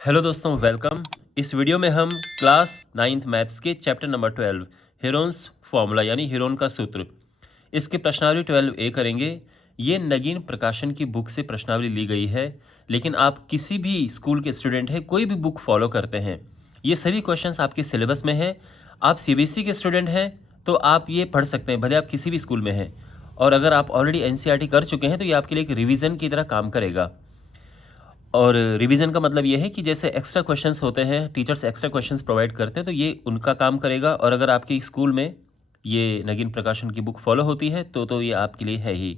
Hello दोस्तों, welcome. इस video में हम क्लास 9th मैथ्स के चैप्टर नंबर 12 हीरोन्स फॉर्मूला यानी हीरोन का सूत्र, इसके प्रश्नावली 12A करेंगे। ये नगीन प्रकाशन की बुक से प्रश्नावली ली गई है, लेकिन आप किसी भी स्कूल के स्टूडेंट हैं, कोई भी बुक फॉलो करते हैं, ये सभी क्वेश्चंस आपके सिलेबस में हैं। आप सीबीएसई के स्टूडेंट हैं तो आप ये पढ़ सकते हैं, भले आप किसी भी स्कूल में हैं। और अगर आप ऑलरेडी एनसीईआरटी कर चुके हैं तो ये आपके लिए एक रिवीजन की तरह काम करेगा। और रिवीजन का मतलब ये है कि जैसे एक्स्ट्रा क्वेश्चंस होते हैं, टीचर्स एक्स्ट्रा क्वेश्चंस प्रोवाइड करते हैं, तो ये उनका काम करेगा। और अगर आपके स्कूल में ये नगीन प्रकाशन की बुक फॉलो होती है तो ये आपके लिए है ही।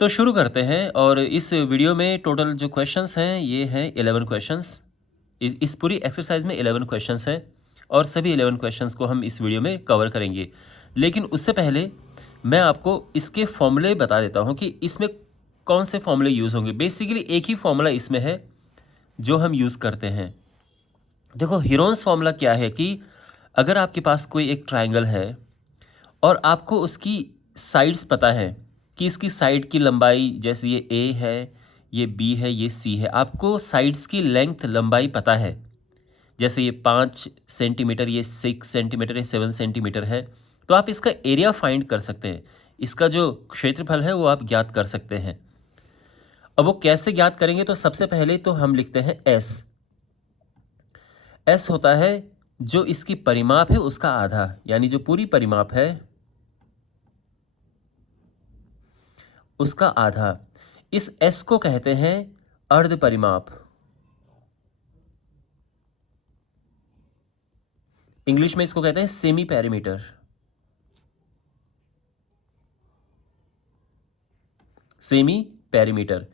तो शुरू करते हैं। और इस वीडियो में टोटल जो क्वेश्चंस हैं ये हैं 11 क्वेश्चंस। इस पूरी एक्सरसाइज में 11 क्वेश्चंस हैं और सभी 11 क्वेश्चंस को हम इस वीडियो में कवर करेंगे। लेकिन उससे पहले मैं आपको इसके फॉर्मूले बता देता हूँ कि इसमें कौन से फॉर्मूले यूज़ होंगे। बेसिकली एक ही फॉर्मूला इसमें है जो हम यूज़ करते हैं। देखो, हीरोन्स फॉर्मूला क्या है कि अगर आपके पास कोई एक ट्राइंगल है और आपको उसकी साइड्स पता है कि इसकी साइड की लंबाई, जैसे ये ए है, ये बी है, ये सी है, आपको साइड्स की लेंथ लंबाई पता है। जैसे ये 5 सेंटीमीटर, ये 6 सेंटीमीटर, ये 7 सेंटीमीटर है, तो आप इसका एरिया फाइंड कर सकते हैं। इसका जो क्षेत्रफल है वो आप ज्ञात कर सकते हैं। अब वो कैसे ज्ञात करेंगे, तो सबसे पहले तो हम लिखते हैं एस। एस होता है जो इसकी परिमाप है उसका आधा, यानी जो पूरी परिमाप है उसका आधा। इस एस को कहते हैं अर्ध परिमाप। इंग्लिश में इसको कहते हैं सेमी पेरीमीटर। Semi perimeter.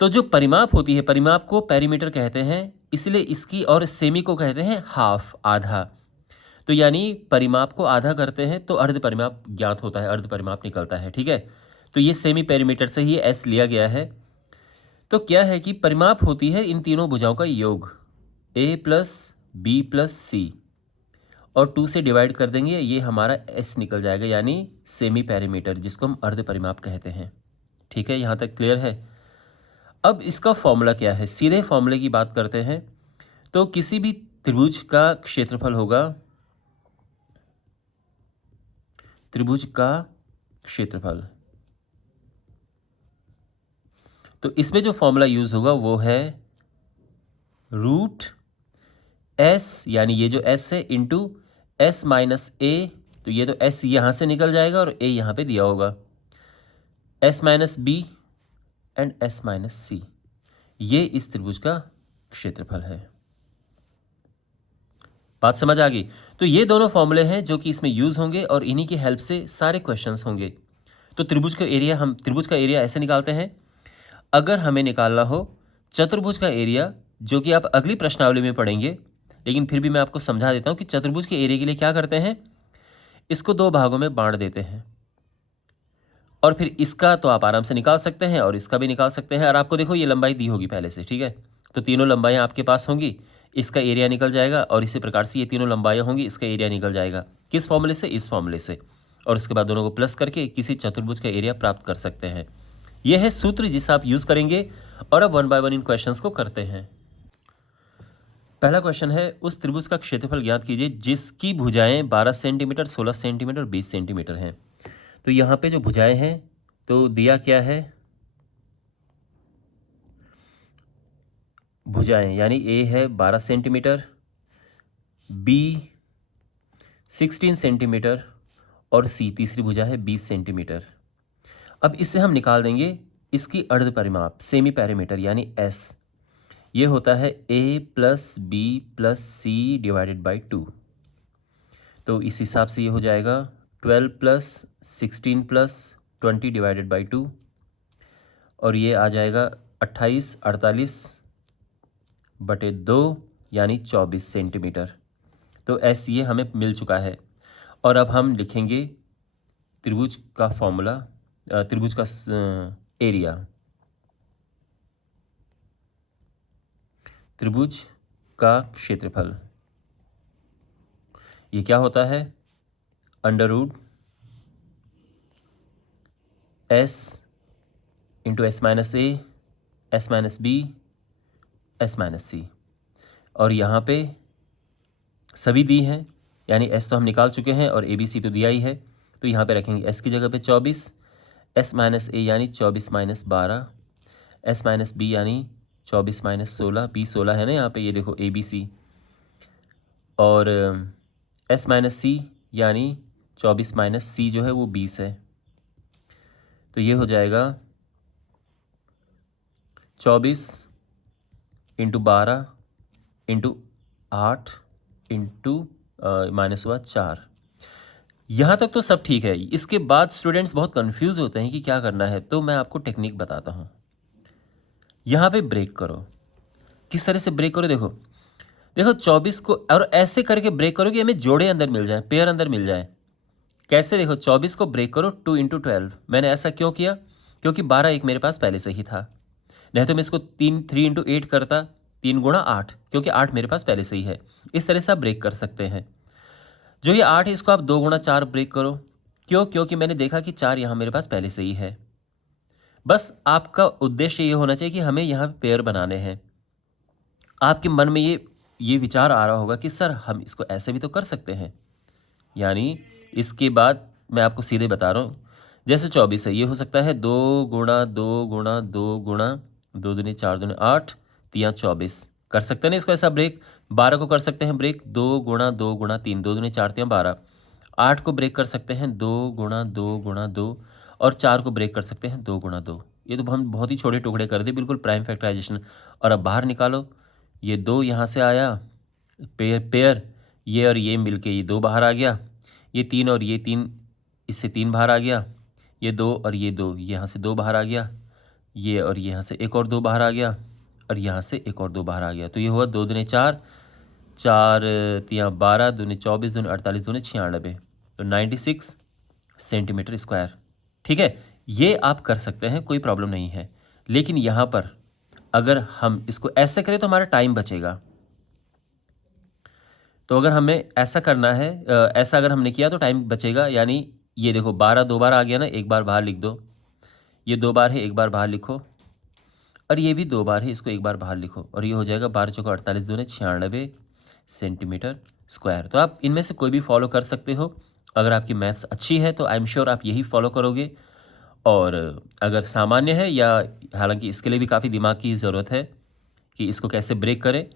तो जो परिमाप होती है, परिमाप को पेरीमीटर कहते हैं, इसलिए इसकी, और सेमी को कहते हैं हाफ, आधा। तो यानी परिमाप को आधा करते हैं तो अर्ध परिमाप ज्ञात होता है, अर्ध परिमाप निकलता है। ठीक है, तो ये सेमी पेरीमीटर से ही एस लिया गया है। तो क्या है कि परिमाप होती है इन तीनों भुजाओं का योग, ए प्लस बी प्लस सी, और 2 से डिवाइड कर देंगे, ये हमारा एस निकल जाएगा, यानी सेमी पेरीमीटर, जिसको हम अर्ध परिमाप कहते हैं। ठीक है, यहाँ तक क्लियर है। अब इसका फॉर्मूला क्या है, सीधे फॉर्मूले की बात करते हैं। तो किसी भी त्रिभुज का क्षेत्रफल होगा, त्रिभुज का क्षेत्रफल। तो इसमें जो फॉर्मूला यूज होगा वो है रूट एस, यानी ये जो एस है, इंटू एस माइनस ए। तो ये तो एस यहाँ से निकल जाएगा और ए यहाँ पे दिया होगा, s minus b and s minus c. ये इस त्रिभुज का क्षेत्रफल है। बात समझ आ गई? तो ये दोनों फॉर्मूले हैं जो कि इसमें यूज होंगे और इन्हीं की हेल्प से सारे क्वेश्चंस होंगे। तो त्रिभुज का एरिया, हम त्रिभुज का एरिया ऐसे निकालते हैं। अगर हमें निकालना हो चतुर्भुज का एरिया, जो कि आप अगली प्रश्नावली में पढ़ेंगे, लेकिन फिर भी मैं आपको समझा देता हूं कि चतुर्भुज के एरिया के लिए क्या करते हैं, इसको 2 भागों में बांट देते हैं और फिर इसका तो आप आराम से निकाल सकते हैं और इसका भी निकाल सकते हैं। और आपको देखो ये लंबाई दी होगी पहले से, ठीक है, तो तीनों लंबाइयाँ आपके पास होंगी, इसका एरिया निकल जाएगा, और इसी प्रकार से ये तीनों लंबाइयाँ होंगी, इसका एरिया निकल जाएगा। किस फॉर्मूले से? इस फॉर्मूले से। और उसके बाद दोनों को प्लस करके किसी चतुर्भुज का एरिया प्राप्त कर सकते हैं। यह है सूत्र जिसे आप यूज करेंगे। और अब 1 बाय 1 इन क्वेश्चंस को करते हैं। पहला क्वेश्चन है, उस त्रिभुज का क्षेत्रफल ज्ञात कीजिए जिसकी भुजाएं 12 सेंटीमीटर, 16 सेंटीमीटर और 20 सेंटीमीटर हैं। तो यहाँ पे जो भुजाएं हैं, तो दिया क्या है, भुजाएं, यानी ए है 12 सेंटीमीटर, बी 16 सेंटीमीटर और सी तीसरी भुजा है 20 सेंटीमीटर। अब इससे हम निकाल देंगे इसकी अर्ध परिमाप, सेमी पेरीमीटर, यानी एस। ये होता है a plus b plus c divided by 2। तो इस हिसाब से ये हो जाएगा 12 प्लस 16 प्लस 20 डिवाइडेड बाई 2, और ये आ जाएगा 28 48 बटे 2, यानी 24 सेंटीमीटर। तो एस ये हमें मिल चुका है। और अब हम लिखेंगे त्रिभुज का फॉर्मूला, त्रिभुज का एरिया। त्रिभुज का क्षेत्रफल ये क्या होता है, under root s into s minus a, s minus b s minus c, और यहाँ पे सभी दी हैं, यानी एस तो हम निकाल चुके हैं और ए बी सी तो दिया ही है, तो यहाँ पे रखेंगे एस की जगह पे 24, एस माइनस ए यानी 24 माइनस 12, एस माइनस बी यानी 24 माइनस 16, बी 16 है ना यहाँ पे, ये देखो ए बी सी, और एस माइनस सी यानी 24 माइनस सी जो है वो 20 है, तो ये हो जाएगा 24 इंटू 12 इंटू 8 इंटू माइनस हुआ 4। यहाँ तक तो सब ठीक है। इसके बाद स्टूडेंट्स बहुत कंफ्यूज होते हैं कि क्या करना है, तो मैं आपको टेक्निक बताता हूँ। यहाँ पे ब्रेक करो। किस तरह से ब्रेक करो, देखो देखो 24 को और ऐसे करके ब्रेक करो कि हमें जोड़े अंदर मिल जाए, पेयर अंदर मिल जाए। कैसे, देखो 24 को ब्रेक करो 2 इंटू 12। मैंने ऐसा क्यों किया, क्योंकि 12 एक मेरे पास पहले से ही था, नहीं तो मैं इसको 3 इंटू 8 करता, 3 गुणा 8, क्योंकि 8 मेरे पास पहले से ही है। इस तरह से आप ब्रेक कर सकते हैं। जो ये 8 है इसको आप 2 गुणा 4 ब्रेक करो। क्यों, क्योंकि मैंने देखा कि 4 यहाँ मेरे पास पहले से ही है। बस आपका उद्देश्य ये होना चाहिए कि हमें यहाँ पेयर बनाने हैं। आपके मन में ये विचार आ रहा होगा कि सर हम इसको ऐसे भी तो कर सकते हैं, यानी इसके बाद मैं आपको सीधे बता रहा हूँ, जैसे 24 है, ये हो सकता है 2 गुणा 2 गुणा 2 गुणा 2 दूनी 4 दूनी 8 3 24, कर सकते हैं ना इसको ऐसा ब्रेक। 12 को कर सकते हैं ब्रेक 2 गुणा 2 गुणा 3, 2 दूनी 4 3 12। 8 को ब्रेक कर सकते हैं 2 गुणा 2 गुणा 2, और 4 को ब्रेक कर सकते हैं 2 गुणा 2। ये तो हम बहुत ही छोटे टुकड़े कर दिए, बिल्कुल प्राइम फैक्टराइजेशन। और अब बाहर निकालो, ये 2 यहाँ से आया पेयर पेयर, ये और ये मिलके ये 2 बाहर आ गया, ये 3 और ये 3 इससे 3 बाहर आ गया, ये 2 और ये 2 यहाँ से 2 बाहर आ गया, ये और यहाँ से एक और 2 बाहर आ गया, और यहाँ से एक और 2 बाहर आ गया। तो ये हुआ 2 दूनी 4, 4 3 12, दूनी 24, दूनी 48, दूनी 96, तो 96 सेंटीमीटर स्क्वायर। ठीक है, ये आप कर सकते हैं, कोई प्रॉब्लम नहीं है। लेकिन यहाँ पर अगर हम इसको ऐसे करें तो हमारा टाइम बचेगा। तो अगर हमें ऐसा करना है, ऐसा अगर हमने किया तो टाइम बचेगा। यानी ये देखो 12 2 बार आ गया ना, एक बार बाहर लिख दो, ये 2 बार है, एक बार बाहर लिखो, और ये भी 2 बार है, इसको एक बार बाहर लिखो, और ये हो जाएगा 12 चौका 48, दूने 96 सेंटीमीटर स्क्वायर। तो आप इनमें से कोई भी फॉलो कर सकते हो। अगर आपकी मैथ्स अच्छी है तो आई एम श्योर आप यही फॉलो करोगे, और अगर सामान्य है, या हालांकि इसके लिए भी काफ़ी दिमाग की ज़रूरत है कि इसको कैसे ब्रेक करें,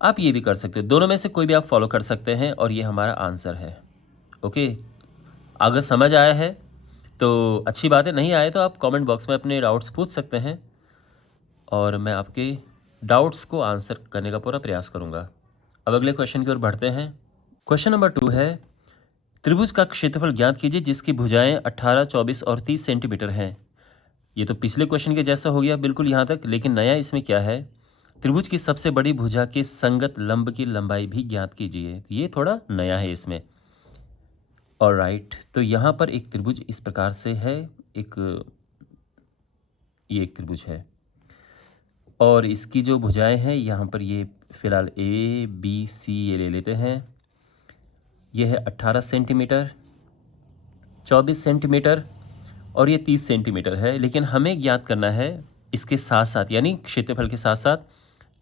आप ये भी कर सकते हो। दोनों में से कोई भी आप फॉलो कर सकते हैं, और ये हमारा आंसर है। ओके, अगर समझ आया है तो अच्छी बात है, नहीं आए तो आप कमेंट बॉक्स में अपने डाउट्स पूछ सकते हैं, और मैं आपके डाउट्स को आंसर करने का पूरा प्रयास करूँगा। अब अगले क्वेश्चन की ओर बढ़ते हैं। क्वेश्चन नंबर 2 है, त्रिभुज का क्षेत्रफल ज्ञात कीजिए जिसकी भुजाएं 18, 24 और 30 सेंटीमीटर हैं। ये तो पिछले क्वेश्चन के जैसा हो गया बिल्कुल यहाँ तक, लेकिन नया इसमें क्या है, त्रिभुज की सबसे बड़ी भुजा के संगत लंब की लंबाई भी ज्ञात कीजिए। ये थोड़ा नया है इसमें। ऑलराइट, तो यहाँ पर एक त्रिभुज इस प्रकार से है, ये एक त्रिभुज है, और इसकी जो भुजाएं हैं यहाँ पर, ये फिलहाल ए बी सी ये ले लेते हैं। ये है 18 सेंटीमीटर, 24 सेंटीमीटर, और ये 30 सेंटीमीटर है। लेकिन हमें ज्ञात करना है इसके साथ साथ, यानी क्षेत्रफल के साथ साथ,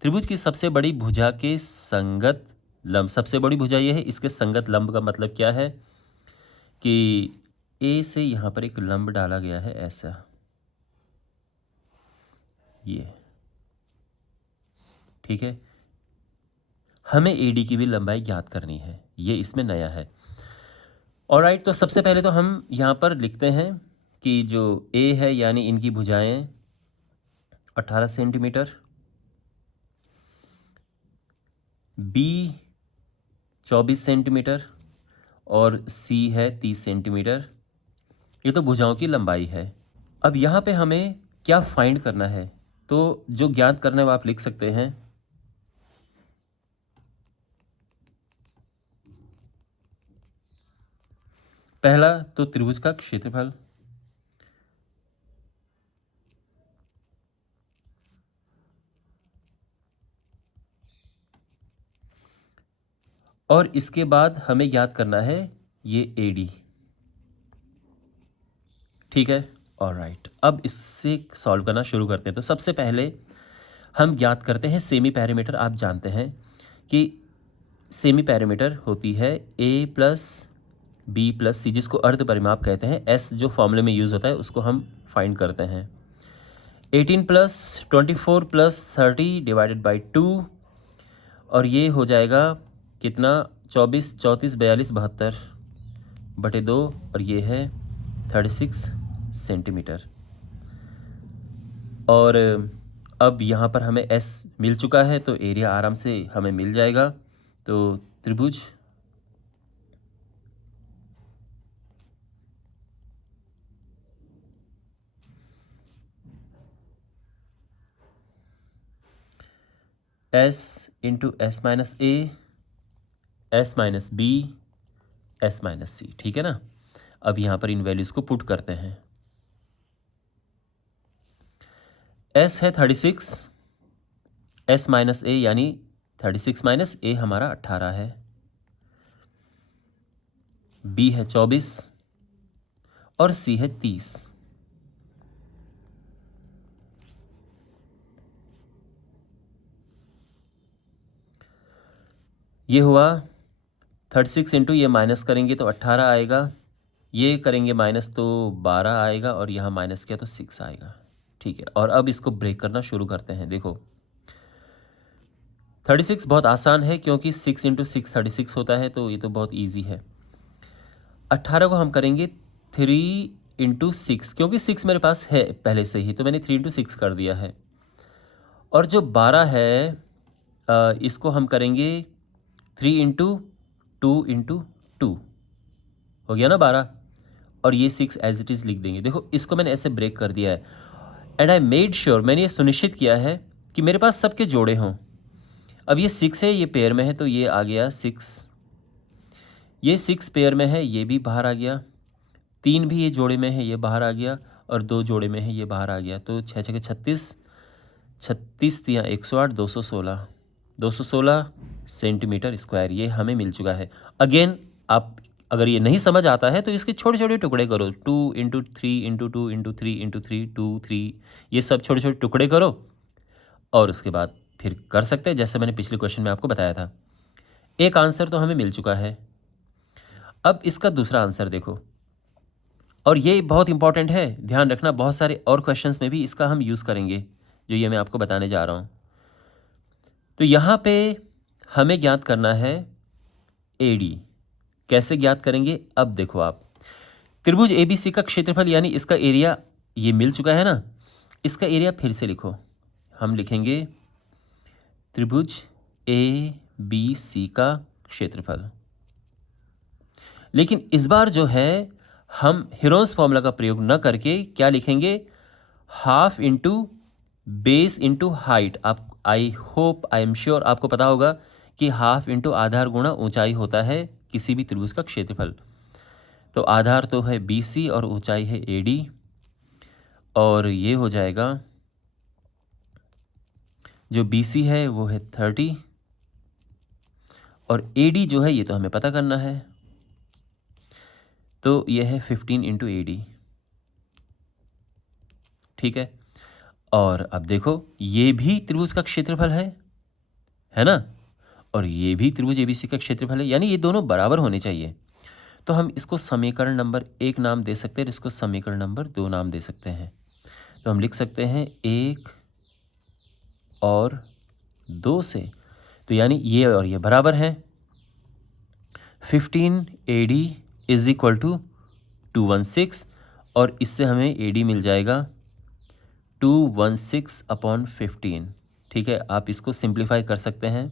त्रिभुज की सबसे बड़ी भुजा के संगत लंब। सबसे बड़ी भुजा ये है, इसके संगत लंब का मतलब क्या है कि ए से यहाँ पर एक लंब डाला गया है ऐसा, ये ठीक है। हमें एडी की भी लंबाई ज्ञात करनी है, ये इसमें नया है। ऑलराइट, तो सबसे पहले तो हम यहाँ पर लिखते हैं कि जो ए है यानी इनकी भुजाएं 18 सेंटीमीटर, बी 24 सेंटीमीटर, और सी है 30 सेंटीमीटर। ये तो भुजाओं की लंबाई है। अब यहाँ पे हमें क्या फाइंड करना है, तो जो ज्ञात करना है वो आप लिख सकते हैं। पहला तो त्रिभुज का क्षेत्रफल, और इसके बाद हमें याद करना है ये एडी। ठीक है, ऑलराइट, अब इससे सॉल्व करना शुरू करते हैं। तो सबसे पहले हम ज्ञात करते हैं सेमी पैरामीटर। आप जानते हैं कि सेमी पैरामीटर होती है ए प्लस बी प्लस सी, जिसको अर्ध परिमाप कहते हैं। एस जो फॉर्मूले में यूज़ होता है उसको हम फाइंड करते हैं। 18 प्लस 24 प्लस 30 डिवाइडेड बाई 2, और ये हो जाएगा कितना, 24 34 42 72 बटे 2, और ये है 36 सेंटीमीटर। और अब यहाँ पर हमें एस मिल चुका है तो एरिया आराम से हमें मिल जाएगा। तो त्रिभुज s into s minus a, s minus b, s minus c, ठीक है ना। अब यहाँ पर इन वैल्यूज़ को पुट करते हैं। एस है 36, एस माइनस ए यानी 36 माइनस ए हमारा 18 है, बी है 24 और सी है 30। ये हुआ 36 इंटू ये माइनस करेंगे तो 18 आएगा, ये करेंगे माइनस तो 12 आएगा, और यहाँ माइनस किया तो 6 आएगा, ठीक है। और अब इसको ब्रेक करना शुरू करते हैं। देखो 36 बहुत आसान है क्योंकि 6 इंटू 6 36 होता है, तो ये तो बहुत ईजी है। 18 को हम करेंगे 3 इंटू 6, क्योंकि 6 मेरे पास है पहले से ही, तो मैंने 3 इंटू 6 कर दिया है। और जो 12 है इसको हम करेंगे 3 इंटू 2 इंटू 2, हो गया ना 12, और ये 6 एज इट इज़ लिख देंगे। देखो इसको मैंने ऐसे ब्रेक कर दिया है, एंड आई मेड श्योर, मैंने ये सुनिश्चित किया है कि मेरे पास सबके जोड़े हों। अब ये 6 है, ये पेयर में है, तो ये आ गया 6, ये 6 पेयर में है, ये भी बाहर आ गया, 3 भी ये जोड़े में है, ये बाहर आ गया, और 2 जोड़े में है, ये बाहर आ गया। तो 6 6 36, 36 या 108, 216, 216 सेंटीमीटर स्क्वायर ये हमें मिल चुका है। अगेन आप अगर ये नहीं समझ आता है तो इसके छोटे छोटे टुकड़े करो, 2 इंटू 3 इंटू 2 इंटू 3 इंटू 3 2 3, ये सब छोटे छोटे टुकड़े करो, और उसके बाद फिर कर सकते हैं जैसे मैंने पिछले क्वेश्चन में आपको बताया था। एक आंसर तो हमें मिल चुका है। अब इसका दूसरा आंसर देखो, और ये बहुत इंपॉर्टेंट है, ध्यान रखना, बहुत सारे और क्वेश्चंस में भी इसका हम यूज़ करेंगे जो ये मैं आपको बताने जा रहा हूँ। तो यहाँ पे हमें ज्ञात करना है AD। कैसे ज्ञात करेंगे, अब देखो आप, त्रिभुज ABC का क्षेत्रफल यानी इसका एरिया ये मिल चुका है ना, इसका एरिया फिर से लिखो। हम लिखेंगे त्रिभुज ABC का क्षेत्रफल, लेकिन इस बार जो है हम हीरोन्स फॉर्मूला का प्रयोग न करके क्या लिखेंगे, half into base into height. आप I hope I am sure आपको पता होगा कि हाफ इंटू आधार गुणा ऊंचाई होता है किसी भी त्रिभुज का क्षेत्रफल। तो आधार तो है BC और ऊंचाई है AD, और ये हो जाएगा जो BC है वो है 30, और AD जो है ये तो हमें पता करना है, तो ये है 15 इंटू AD, ठीक है। और अब देखो ये भी त्रिभुज का क्षेत्रफल है ना, और ये भी त्रिभुज ABC का क्षेत्रफल है, यानी ये दोनों बराबर होने चाहिए। तो हम इसको समीकरण नंबर 1 नाम दे सकते हैं, इसको समीकरण नंबर 2 नाम दे सकते हैं। तो हम लिख सकते हैं 1 और 2 से, तो यानी ये और ये बराबर हैं। 15 AD इज इक्वल टू 216, और इससे हमें AD मिल जाएगा 216/15, ठीक है। आप इसको सिंप्लीफाई कर सकते हैं,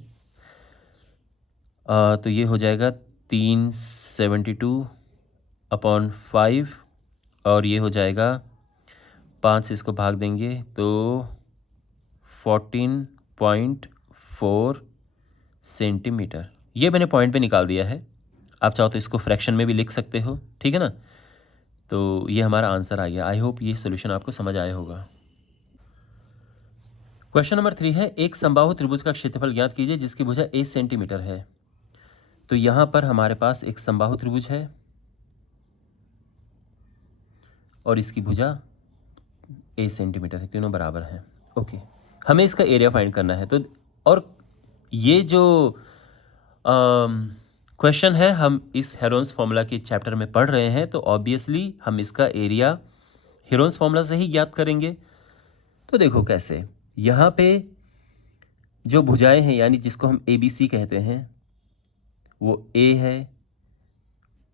तो ये हो जाएगा 372/5, और ये हो जाएगा 5 से इसको भाग देंगे तो 14.4 सेंटीमीटर। ये मैंने पॉइंट पे निकाल दिया है, आप चाहो तो इसको फ्रैक्शन में भी लिख सकते हो, ठीक है ना। तो ये हमारा आंसर आ गया। आई होप ये सोल्यूशन आपको समझ आया होगा। क्वेश्चन नंबर 3 है, एक समबाहु त्रिभुज का क्षेत्रफल ज्ञात कीजिए जिसकी भुजा 8 सेंटीमीटर है। तो यहाँ पर हमारे पास एक समबाहु त्रिभुज है और इसकी भुजा 8 सेंटीमीटर है, तीनों बराबर हैं। ओके, हमें इसका एरिया फाइंड करना है। तो और ये जो क्वेश्चन है हम इस हेरोन्स फार्मूला के चैप्टर में पढ़ रहे हैं, तो ऑब्वियसली हम इसका एरिया हेरोन्स फार्मूला से ही ज्ञात करेंगे। तो देखो कैसे, यहाँ पे जो भुजाएं हैं यानी जिसको हम ए बी सी कहते हैं वो ए है,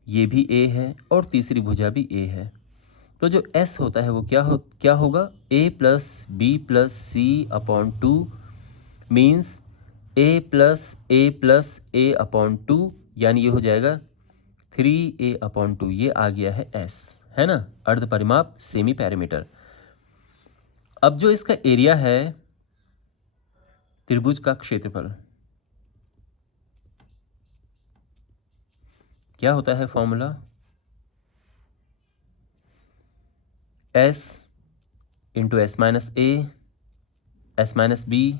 ये भी ए है और तीसरी भुजा भी ए है। तो जो एस होता है वो क्या होगा, ए plus b plus c upon two means ए अपॉन टू, यानी ये हो जाएगा 3a/2। ये आ गया है एस, है ना, अर्ध परिमाप सेमी पैरामीटर। अब जो इसका एरिया है त्रिभुज का क्षेत्रफल, क्या होता है formula, s into s minus a, s minus b,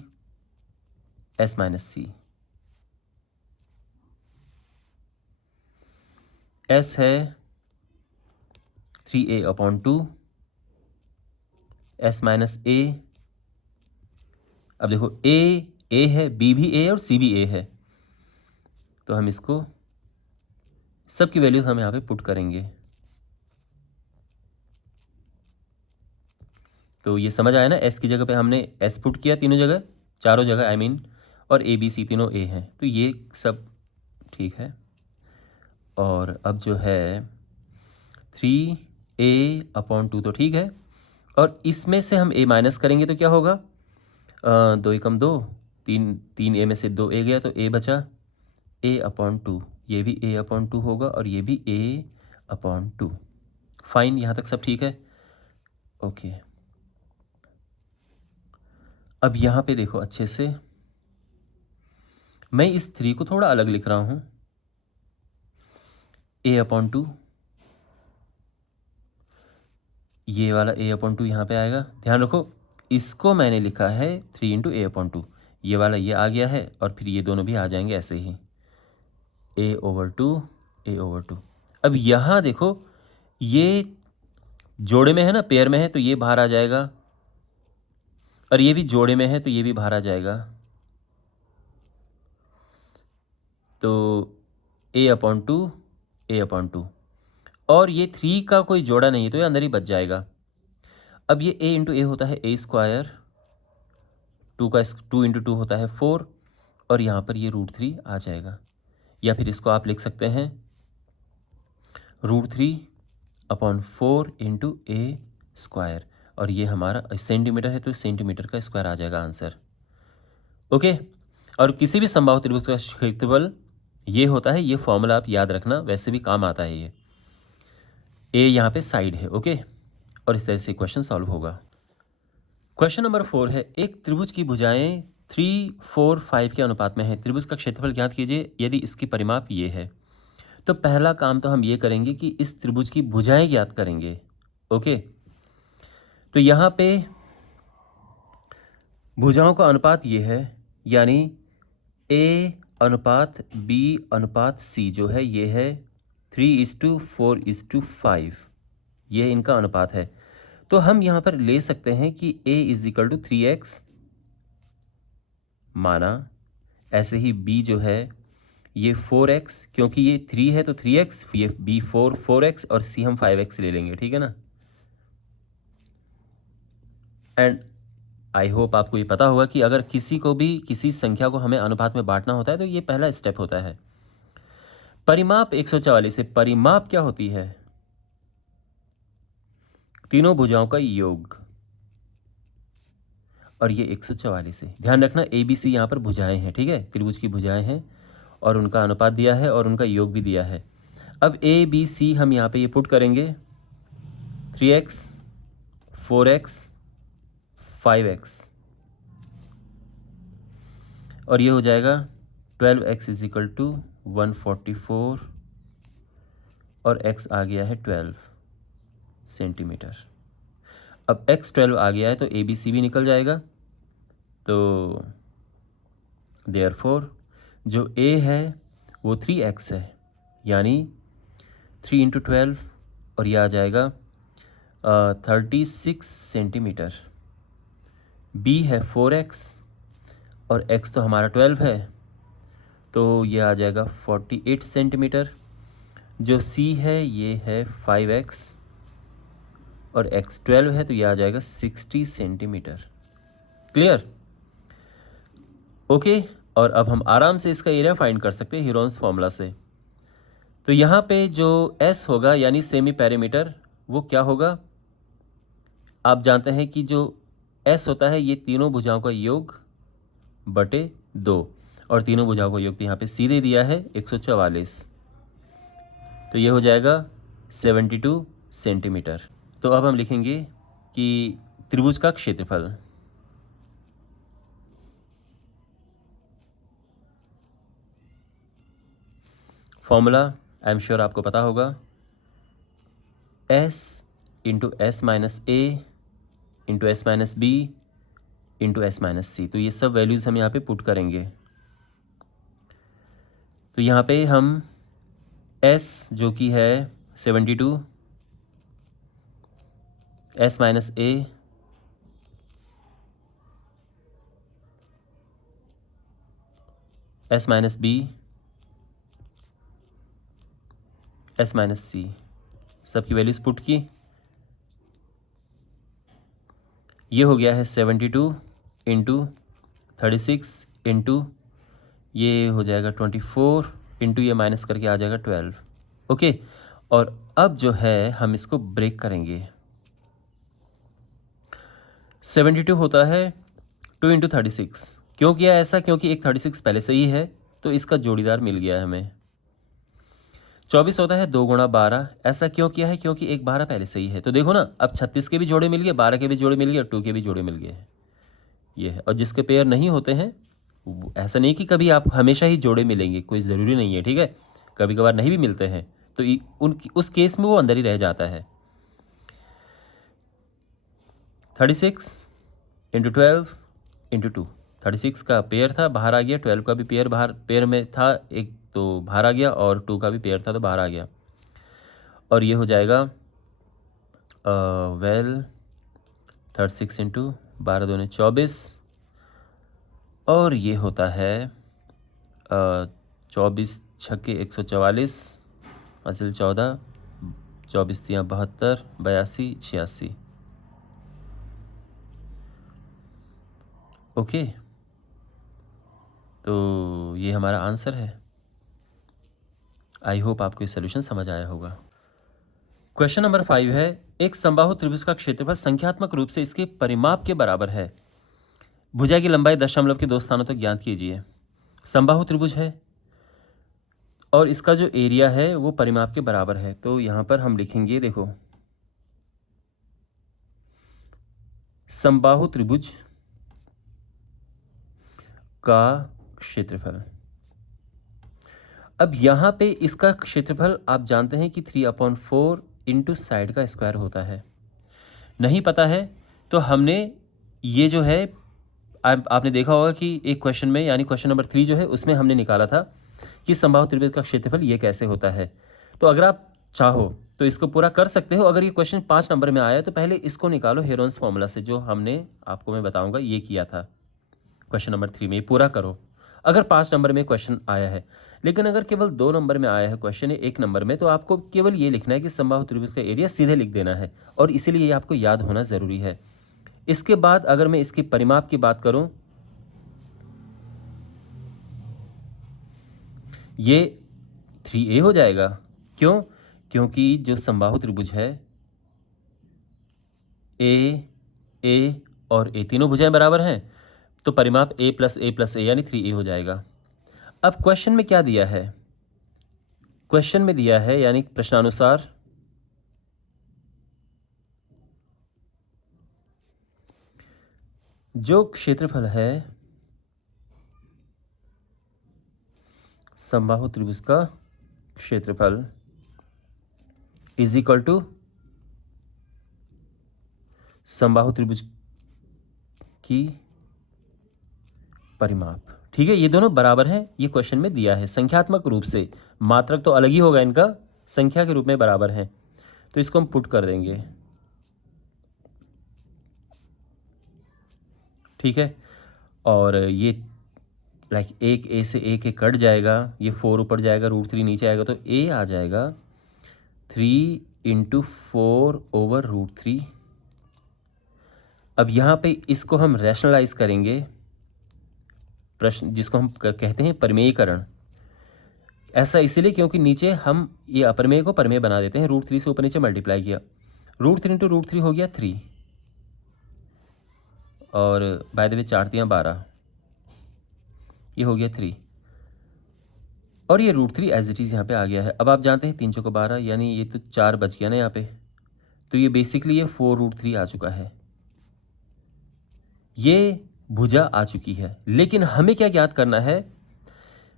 s minus c. S है 3a/2, एस माइनस ए, अब देखो ए है, बी भी ए और सी भी ए है, तो हम इसको सब की वैल्यूज हम यहाँ पे पुट करेंगे। तो ये समझ आया ना, एस की जगह पे हमने एस पुट किया तीनों जगह, चारों जगह आई मीन, और ए बी सी तीनों ए हैं, तो ये सब ठीक है। और अब जो है 3a/2 तो ठीक है, और इसमें से हम a माइनस करेंगे तो क्या होगा, 2 एकम 2, 3 a में से 2 a गया तो a बचा a/2, ये भी a/2 होगा और ये भी a/2। फाइन, यहाँ तक सब ठीक है, ओके। अब यहाँ पे देखो अच्छे से, मैं इस 3 को थोड़ा अलग लिख रहा हूँ, a/2, ये वाला a/2 यहाँ पे आएगा। ध्यान रखो इसको मैंने लिखा है 3 इंटू a/2, ये वाला ये आ गया है और फिर ये दोनों भी आ जाएंगे ऐसे ही, a/2। अब यहाँ देखो ये जोड़े में है ना, पेयर में है, तो ये बाहर आ जाएगा, और ये भी जोड़े में है तो ये भी बाहर आ जाएगा, तो a/2, और ये 3 का कोई जोड़ा नहीं है तो ये अंदर ही बच जाएगा। अब ये a इंटू ए होता है a², 2 इंटू 2 होता है 4, और यहाँ पर ये √3 आ जाएगा, या फिर इसको आप लिख सकते हैं √3/4 इंटू a², और ये हमारा सेंटीमीटर है तो सेंटीमीटर का स्क्वायर आ जाएगा आंसर, ओके। और किसी भी समबाहु त्रिभुज का क्षेत्रफल ये होता है, ये फॉर्मूला आप याद रखना, वैसे भी काम आता है ये। ए यहाँ पे साइड है, ओके, और इस तरह से क्वेश्चन सॉल्व होगा। क्वेश्चन नंबर 4 है, एक त्रिभुज की भुजाएं 3, 4, 5 के अनुपात में है, त्रिभुज का क्षेत्रफल ज्ञात कीजिए यदि इसकी परिमाप ये है। तो पहला काम तो हम ये करेंगे कि इस त्रिभुज की भुजाएं ज्ञात करेंगे, ओके। तो यहाँ पे भुजाओं का अनुपात ये है, यानी A/B/C जो है ये है 3:4:5, ये इनका अनुपात है। तो हम यहाँ पर ले सकते हैं कि A = 3x माना, ऐसे ही B जो है ये 4x, क्योंकि ये 3 है तो 3x, ये B 4x, और C हम 5x ले लेंगे, ठीक है ना। एंड आई होप आपको ये पता होगा कि अगर किसी को भी किसी संख्या को हमें अनुपात में बांटना होता है तो ये पहला स्टेप होता है। परिमाप 144 से परिमाप क्या होती है, तीनों भुजाओं का योग, और ये 144 है। ध्यान रखना ए बी सी यहाँ पर भुजाएं हैं, ठीक है, त्रिभुज की भुजाएं हैं, और उनका अनुपात दिया है और उनका योग भी दिया है। अब ए बी सी हम यहाँ पे ये पुट करेंगे, 3x, 4x, 5x, और ये हो जाएगा 12x = 144, और x आ गया है 12 सेंटीमीटर। अब x 12 आ गया है तो ए बी सी भी निकल जाएगा, तो देयरफॉर जो a है वो 3x है, यानी 3 इंटू 12, और ये आ जाएगा 36 सेंटीमीटर। b है 4x और x तो हमारा 12 है, तो ये आ जाएगा 48 सेंटीमीटर। जो c है ये है 5x और x 12 है, तो ये आ जाएगा 60 सेंटीमीटर। क्लियर? ओके। और अब हम आराम से इसका एरिया फाइंड कर सकते हैं हीरोन्स फॉर्मूला से। तो यहाँ पे जो s होगा यानी सेमी पेरीमीटर, वो क्या होगा? आप जानते हैं कि जो s होता है ये तीनों भुजाओं का योग बटे 2, और तीनों भुजाओं का योग तो यहाँ पे सीधे दिया है 144, तो ये हो जाएगा 72 सेंटीमीटर। तो अब हम लिखेंगे कि त्रिभुज का क्षेत्रफल, फॉर्मूला आई एम श्योर आपको पता होगा, s into s minus a into s minus b into s minus c. तो ये सब वैल्यूज़ हम यहाँ पे पुट करेंगे। तो यहाँ पे हम s जो कि है 72, s minus a, s minus b, s minus c, सबकी वैल्यूज़ पुट की। ये हो गया है 72 इंटू 36 इंटू ये हो जाएगा 24 इंटू ये माइनस करके आ जाएगा 12। ओके। और अब जो है हम इसको ब्रेक करेंगे। 72 होता है 2 इंटू 36। क्यों किया ऐसा? क्योंकि एक 36 पहले से ही है, तो इसका जोड़ीदार मिल गया है हमें। 24 होता है 2 गुणा 12। ऐसा क्यों किया है? क्योंकि एक 12 पहले से ही है। तो देखो ना, अब 36 के भी जोड़े मिल गए, 12 के भी जोड़े मिल गए और 2 के भी जोड़े मिल गए। ये है। और जिसके पेयर नहीं होते हैं, ऐसा नहीं कि कभी आप हमेशा ही जोड़े मिलेंगे, कोई ज़रूरी नहीं है, ठीक है। कभी कभार नहीं भी मिलते हैं, तो उस केस में वो अंदर ही रह जाता है। 36 इंटू 12 इंटू 2। 36 का पेयर था, बाहर आ गया। 12 का भी पेयर में था एक, तो बाहर आ गया, और 2 का भी पेयर था तो बाहर आ गया। और ये हो जाएगा 36 इंटू 12 दूनी 24, और ये होता है 24 छक्के 144, हासिल 14, 24 तियाँ 72, 82, 86। ओके। तो ये हमारा आंसर है। आई होप आपको ये सोल्यूशन समझ आया होगा। क्वेश्चन नंबर 5 है, एक समबाहु त्रिभुज का क्षेत्रफल संख्यात्मक रूप से इसके परिमाप के बराबर है। भुजा की लंबाई दशमलव के 2 स्थानों तक ज्ञात कीजिए। समबाहु त्रिभुज है और इसका जो एरिया है वो परिमाप के बराबर है। तो यहाँ पर हम लिखेंगे, देखो, समबाहु त्रिभुज का क्षेत्रफल। अब यहाँ पे इसका क्षेत्रफल आप जानते हैं कि 3/4 इंटू साइड का स्क्वायर होता है। नहीं पता है तो हमने ये जो है, आपने देखा होगा कि एक क्वेश्चन में, यानी क्वेश्चन नंबर 3 जो है उसमें हमने निकाला था कि समबाहु त्रिभुज का क्षेत्रफल ये कैसे होता है। तो अगर आप चाहो तो इसको पूरा कर सकते हो। अगर ये क्वेश्चन 5 नंबर में आया तो पहले इसको निकालो हेरोन्स फॉर्मूला से, जो हमने आपको मैं बताऊंगा ये किया था क्वेश्चन नंबर 3 में। ये पूरा करो अगर 5 नंबर में क्वेश्चन आया है। लेकिन अगर केवल 2 नंबर में आया है क्वेश्चन, 1 नंबर में, तो आपको केवल ये लिखना है कि समबाहु त्रिभुज का एरिया सीधे लिख देना है, और इसीलिए ये आपको याद होना ज़रूरी है। इसके बाद अगर मैं इसकी परिमाप की बात करूं, ये 3a हो जाएगा। क्यों? क्योंकि जो समबाहु त्रिभुज है a और a तीनों भुजाएं बराबर हैं, तो परिमाप a प्लस a यानी 3a हो जाएगा। अब क्वेश्चन में क्या दिया है? क्वेश्चन में दिया है, यानी प्रश्नानुसार, जो क्षेत्रफल है समबाहु त्रिभुज का क्षेत्रफल इज इक्वल टू समबाहु त्रिभुज की परिमाप। ठीक है, ये दोनों बराबर हैं, ये क्वेश्चन में दिया है संख्यात्मक रूप से। मात्रक तो अलग ही होगा इनका, संख्या के रूप में बराबर हैं, तो इसको हम पुट कर देंगे। ठीक है। और ये लाइक एक ए से एक कट जाएगा, ये 4 ऊपर जाएगा, √3 नीचे आएगा, तो ए आ जाएगा 3 × 4/√3। अब यहाँ पे इसको हम रैशनलाइज करेंगे, प्रश्न जिसको हम कहते हैं परिमेयीकरण। ऐसा इसलिए क्योंकि नीचे हम ये अपरिमेय को परिमेय बना देते हैं, √3 से ऊपर नीचे मल्टीप्लाई किया, √3 × √3 हो गया 3, और बाय द वे 4 × 3 = 12, ये हो गया 3, और ये √3 एज इट इज़ यहाँ पे आ गया है। अब आप जानते हैं 3 × 4 = 12, यानी ये तो 4 बच गया ना यहाँ पे, तो ये बेसिकली ये 4√3 आ चुका है, ये भुजा आ चुकी है। लेकिन हमें क्या ज्ञात करना है,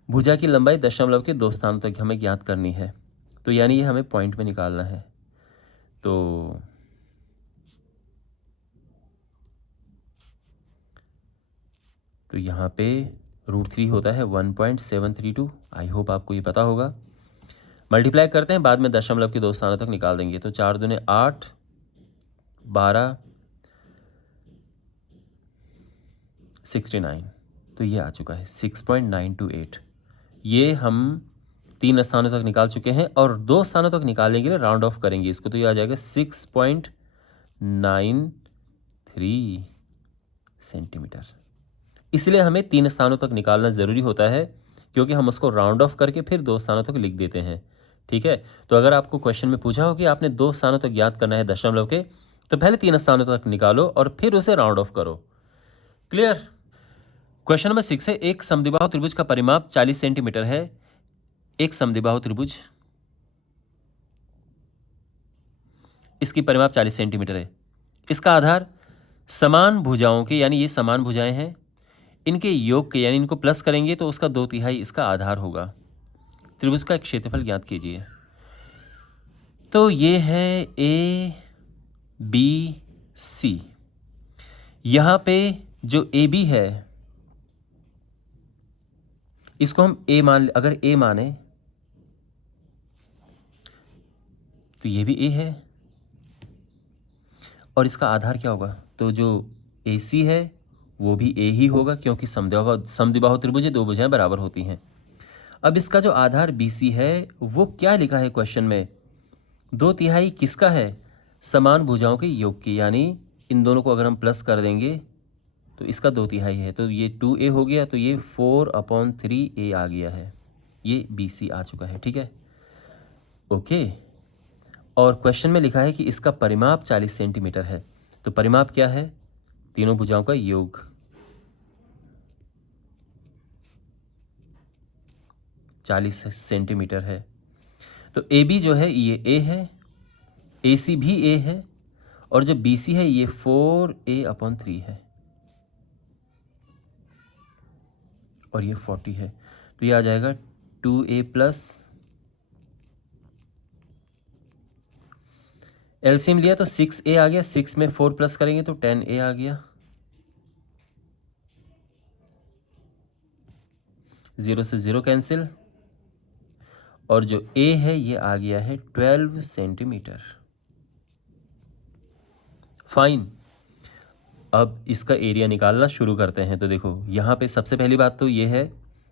भुजा की लंबाई दशमलव के 2 स्थानों तक हमें ज्ञात करनी है, तो यानी ये हमें पॉइंट में निकालना है। तो यहाँ पे √3 होता है 1.732। आई होप आपको ये पता होगा। मल्टीप्लाई करते हैं, बाद में दशमलव के 2 स्थानों तक निकाल देंगे, तो 4 दूने 8, 12, 69, तो ये आ चुका है 6.928। ये हम 3 स्थानों तक निकाल चुके हैं, और 2 स्थानों तक निकालने के लिए राउंड ऑफ करेंगे इसको, तो ये आ जाएगा 6.93 सेंटीमीटर। इसलिए हमें 3 स्थानों तक निकालना ज़रूरी होता है, क्योंकि हम उसको राउंड ऑफ करके फिर 2 स्थानों तक लिख देते हैं। ठीक है, तो अगर आपको क्वेश्चन में पूछा हो कि आपने 2 स्थानों तक ज्ञात करना है दशमलव के, तो पहले 3 स्थानों तक निकालो और फिर उसे राउंड ऑफ करो। क्लियर। क्वेश्चन नंबर 6 है, एक समद्विबाहु त्रिभुज का परिमाप 40 सेंटीमीटर है। एक समद्विबाहु त्रिभुज, इसकी परिमाप 40 सेंटीमीटर है। इसका आधार समान भुजाओं के, यानी ये समान भुजाएं हैं, इनके योग के, यानी इनको प्लस करेंगे तो उसका 2/3 इसका आधार होगा। त्रिभुज का क्षेत्रफल ज्ञात कीजिए। तो ये है ABC। यहाँ पे जो AB है, इसको हम A मान, अगर A माने तो ये भी A है, और इसका आधार क्या होगा, तो जो AC है वो भी A ही होगा, क्योंकि समद्विबाहु त्रिभुज 2 भुजाएं बराबर होती हैं। अब इसका जो आधार BC है वो क्या लिखा है क्वेश्चन में, 2/3 किसका है, समान भुजाओं के योग की, यानी इन दोनों को अगर हम प्लस कर देंगे तो इसका 2/3 है, तो ये 2A हो गया, तो ये 4/3A आ गया है, ये BC आ चुका है। ठीक है, ओके। और क्वेश्चन में लिखा है कि इसका परिमाप 40 सेंटीमीटर है, तो परिमाप क्या है, तीनों भुजाओं का योग, 40 सेंटीमीटर है। तो AB जो है ये A है, AC भी A है, और जो BC है ये 4A/3 है, और ये 40 है, तो ये आ जाएगा 2A प्लस, एलसीएम लिया तो 6A आ गया, 6 में 4 प्लस करेंगे तो 10A आ गया, 0 से 0 कैंसिल, और जो A है ये आ गया है 12 सेंटीमीटर। फाइन। अब इसका एरिया निकालना शुरू करते हैं। तो देखो यहाँ पे सबसे पहली बात तो ये है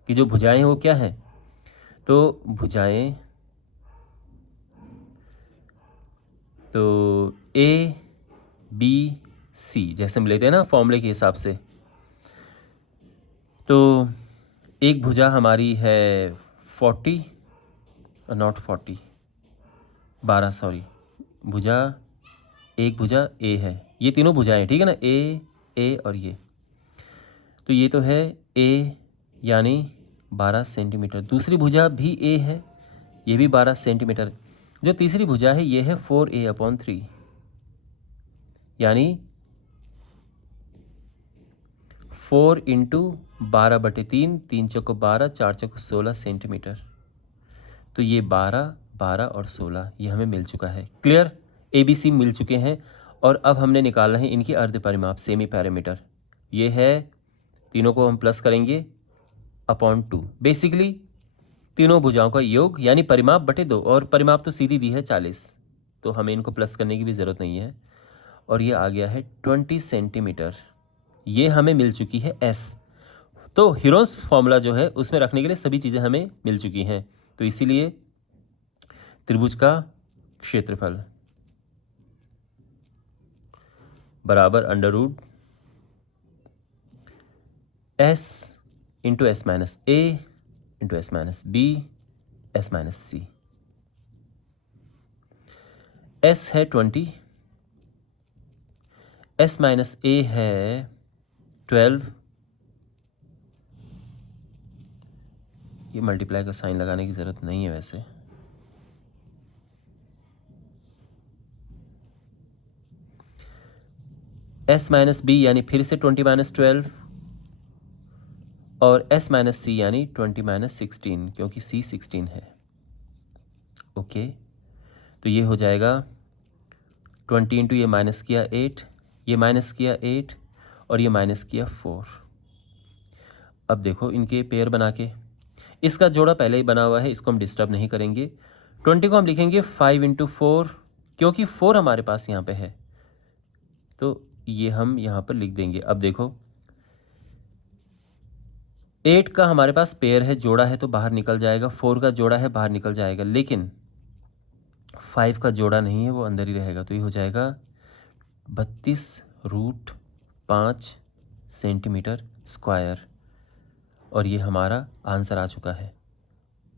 कि जो भुजाएं हैं वो क्या हैं, तो भुजाएं, तो ABC जैसे हम लेते हैं ना फॉर्मूले के हिसाब से, तो एक भुजा हमारी है 40, नॉट 40, 12, सॉरी, भुजा, एक भुजा A है, ये तीनों भुजाएं, ठीक है ना, A और ये, तो ये तो है A यानी 12 सेंटीमीटर। दूसरी भुजा भी A है, ये भी 12 सेंटीमीटर। जो तीसरी भुजा है ये है 4A/3, यानी 4 × 12/3, 3 चौको 12, 4 चौको 16 सेंटीमीटर। तो ये 12, 12 और 16 ये हमें मिल चुका है। क्लियर, ABC मिल चुके हैं। और अब हमने निकालना है इनकी अर्ध परिमाप, सेमी पैरामीटर। ये है, तीनों को हम प्लस करेंगे /2, बेसिकली तीनों भुजाओं का योग, यानी परिमाप बटे 2, और परिमाप तो सीधी दी है 40, तो हमें इनको प्लस करने की भी ज़रूरत नहीं है। और ये आ गया है 20 सेंटीमीटर, ये हमें मिल चुकी है S। तो हीरोन्स फॉर्मूला जो है उसमें रखने के लिए सभी चीज़ें हमें मिल चुकी हैं, तो इसीलिए त्रिभुज का क्षेत्रफल बराबर under root S into s minus a into s minus b s minus c. S है 20, S माइनस ए है 12, ये मल्टीप्लाई का साइन लगाने की ज़रूरत नहीं है वैसे, S माइनस बी यानी फिर से 20 माइनस 12 और S माइनस सी यानी 20 माइनस 16, क्योंकि C 16 है। ओके, तो ये हो जाएगा 20 इंटू ये माइनस किया 8, ये माइनस किया 8 और ये माइनस किया 4। अब देखो इनके पेयर बना के, इसका जोड़ा पहले ही बना हुआ है, इसको हम डिस्टर्ब नहीं करेंगे। 20 को हम लिखेंगे 5 इंटू 4, क्योंकि 4 हमारे पास यहाँ पे है, तो ये हम यहाँ पर लिख देंगे। अब देखो 8 का हमारे पास पेयर है, जोड़ा है तो बाहर निकल जाएगा, 4 का जोड़ा है बाहर निकल जाएगा, लेकिन 5 का जोड़ा नहीं है, वो अंदर ही रहेगा, तो ये हो जाएगा 32√5 सेंटीमीटर स्क्वायर, और ये हमारा आंसर आ चुका है।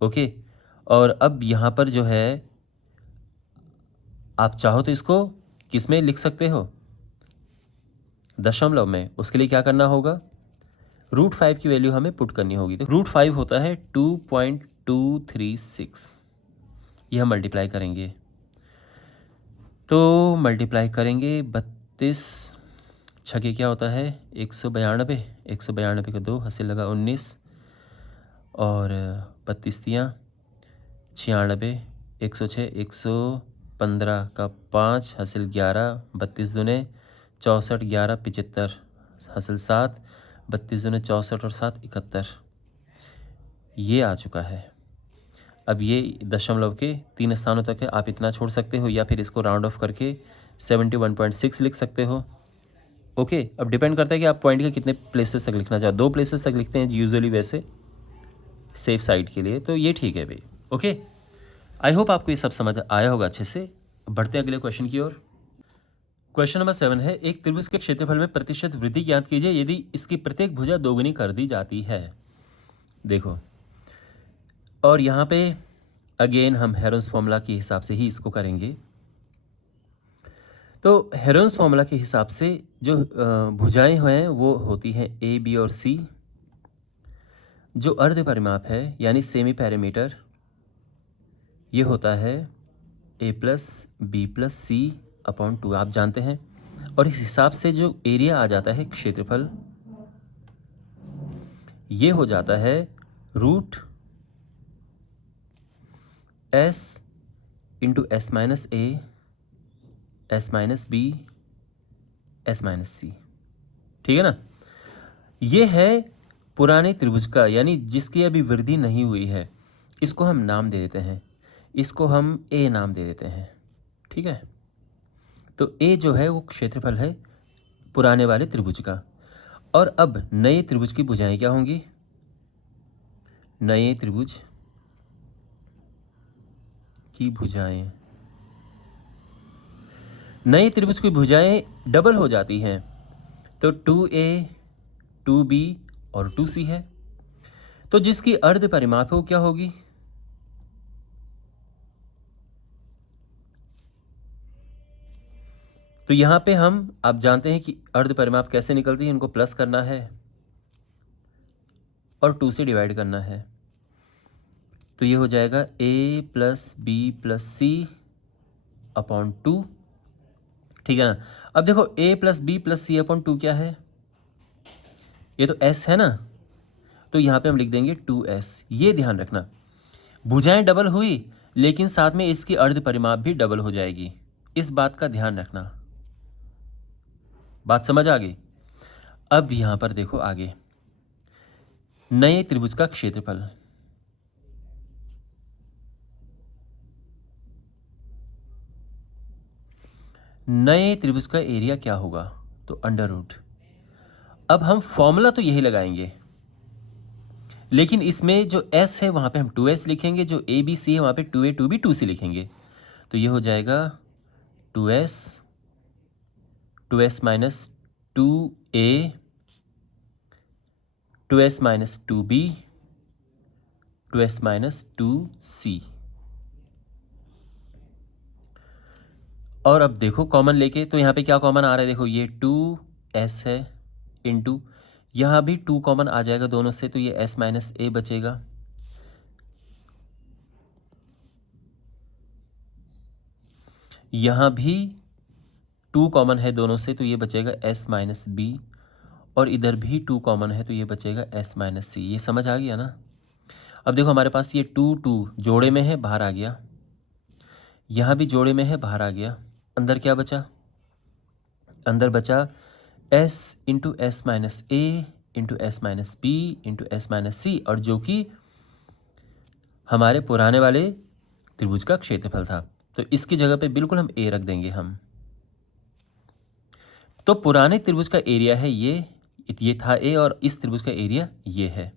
ओके, और अब यहाँ पर जो है आप चाहो तो इसको किस में लिख सकते हो, दशमलव में। उसके लिए क्या करना होगा, √5 की वैल्यू हमें पुट करनी होगी, तो √5 होता है 2.236, ये हम मल्टीप्लाई करेंगे, तो मल्टीप्लाई करेंगे 32 छके क्या होता है 192, 192 का 2 हासिल लगा 19 और 32 तियाँ 96, 106, 115 का 5 हासिल 11, 32 दूने 64, 11 75 हासिल 7, 32 दूने 64 और 7 71, ये आ चुका है। अब ये दशमलव के 3 स्थानों तक है, आप इतना छोड़ सकते हो या फिर इसको राउंड ऑफ करके 71.6 लिख सकते हो। ओके, अब डिपेंड करता है कि आप पॉइंट के कितने प्लेसेस तक लिखना चाहो, 2 प्लेसेस तक लिखते हैं यूजुअली वैसे सेफ साइड के लिए, तो ये ठीक है भाई। ओके, आई होप आपको ये सब समझ आया होगा अच्छे से। बढ़ते हैं अगले क्वेश्चन की ओर। क्वेश्चन नंबर 7 है, एक त्रिभुज के क्षेत्रफल में प्रतिशत वृद्धि ज्ञात कीजिए यदि इसकी प्रत्येक भुजा दोगुनी कर दी जाती है। देखो, और यहाँ पे अगेन हम हेरोन्स फॉर्मूला के हिसाब से ही इसको करेंगे। तो हेरोन्स फॉर्मूला के हिसाब से जो भुजाएं हैं वो होती हैं ए बी और सी। जो अर्ध परिमाप है यानी सेमी पैरामीटर, ये होता है a plus b plus c upon 2, आप जानते हैं। और इस हिसाब से जो एरिया आ जाता है क्षेत्रफल, ये हो जाता है root s into s minus a s minus b s minus c, ठीक है ना। ये है पुराने त्रिभुज का, यानी जिसकी अभी वृद्धि नहीं हुई है, इसको हम नाम दे देते हैं, इसको हम ए नाम दे देते हैं, ठीक है। तो ए जो है वो क्षेत्रफल है पुराने वाले त्रिभुज का। और अब नए त्रिभुज की भुजाएं क्या होंगी, नए त्रिभुज की भुजाएं, नए त्रिभुज की भुजाएं डबल हो जाती हैं, तो 2a 2b और 2c है। तो जिसकी अर्ध परिमाप है वो क्या होगी, तो यहां पे हम, आप जानते हैं कि अर्ध परिमाप कैसे निकलती है, इनको प्लस करना है और 2 से डिवाइड करना है, तो ये हो जाएगा a plus b plus c upon 2, ठीक है ना। अब देखो a plus b plus c upon 2 क्या है, ये तो s है ना, तो यहाँ पे हम लिख देंगे 2s। ये ध्यान रखना, भुजाएं डबल हुई लेकिन साथ में इसकी अर्ध परिमाप भी डबल हो जाएगी, इस बात का ध्यान रखना। बात समझ आ गई। अब यहां पर देखो आगे, नए त्रिभुज का क्षेत्रफल, नए त्रिभुज का एरिया क्या होगा, तो अंडर रूट, अब हम फॉर्मूला तो यही लगाएंगे, लेकिन इसमें जो s है वहाँ पे हम 2s लिखेंगे, जो a b c है वहाँ पे 2a 2b 2c लिखेंगे। तो ये हो जाएगा 2s 2s minus 2a 2s minus 2b 2s minus 2c। और अब देखो कॉमन लेके, तो यहाँ पे क्या कॉमन आ रहा है, देखो ये 2s है इंटू यहाँ भी 2 कॉमन आ जाएगा दोनों से, तो ये s माइनस a बचेगा। यहाँ भी 2 कॉमन है दोनों से, तो ये बचेगा s माइनस b, और इधर भी 2 कॉमन है तो ये बचेगा s माइनस c। ये समझ आ गया ना। अब देखो हमारे पास ये 2 2 जोड़े में है, बाहर आ गया, यहाँ भी जोड़े में है, बाहर आ गया। अंदर क्या बचा, अंदर बचा s into s minus a into s minus b into s minus c, और जो कि हमारे पुराने वाले त्रिभुज का क्षेत्रफल था। तो इसकी जगह पे बिल्कुल हम a रख देंगे हम। तो पुराने त्रिभुज का एरिया है ये था a, और इस त्रिभुज का एरिया ये है।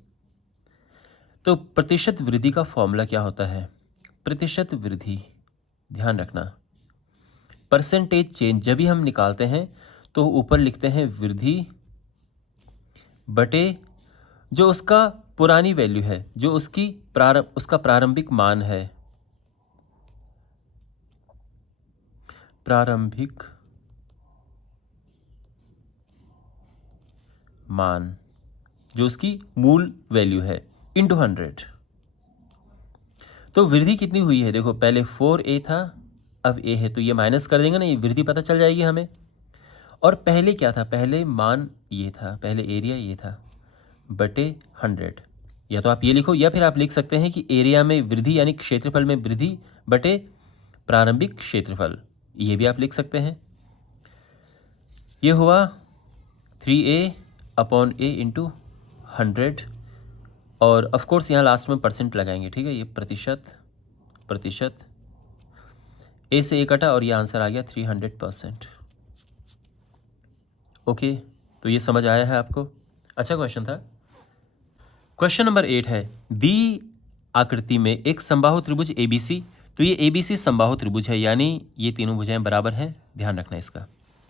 तो प्रतिशत वृद्धि का फॉर्मूला क्या होता है, प्रतिशत वृद्धि, ध्यान रखना, परसेंटेज चेंज जब भी हम निकालते हैं तो ऊपर लिखते हैं वृद्धि बटे जो उसका पुरानी वैल्यू है, जो उसका प्रारंभिक मान है, प्रारंभिक मान जो उसकी मूल वैल्यू है, इंटू 100। तो वृद्धि कितनी हुई है, देखो पहले 4a था, अब a है, तो ये माइनस कर देंगे ना, ये वृद्धि पता चल जाएगी हमें। और पहले क्या था, पहले मान ये था, पहले एरिया ये था, बटे 100। या तो आप ये लिखो, या फिर आप लिख सकते हैं कि एरिया में वृद्धि यानी क्षेत्रफल में वृद्धि बटे प्रारंभिक क्षेत्रफल, ये भी आप लिख सकते हैं। ये हुआ 3a अपॉन a इंटू 100, और ऑफ कोर्स यहाँ लास्ट में परसेंट लगाएंगे, ठीक है, ये प्रतिशत a से a कटा और ये आंसर आ गया 300%। ओके, तो ये समझ आया है आपको, अच्छा क्वेश्चन था। क्वेश्चन नंबर 8 है, दी आकृति में एक समबाहु त्रिभुज ABC, तो ये ABC समबाहु त्रिभुज है, यानी ये तीनों भुजाएं बराबर हैं, ध्यान रखना इसका।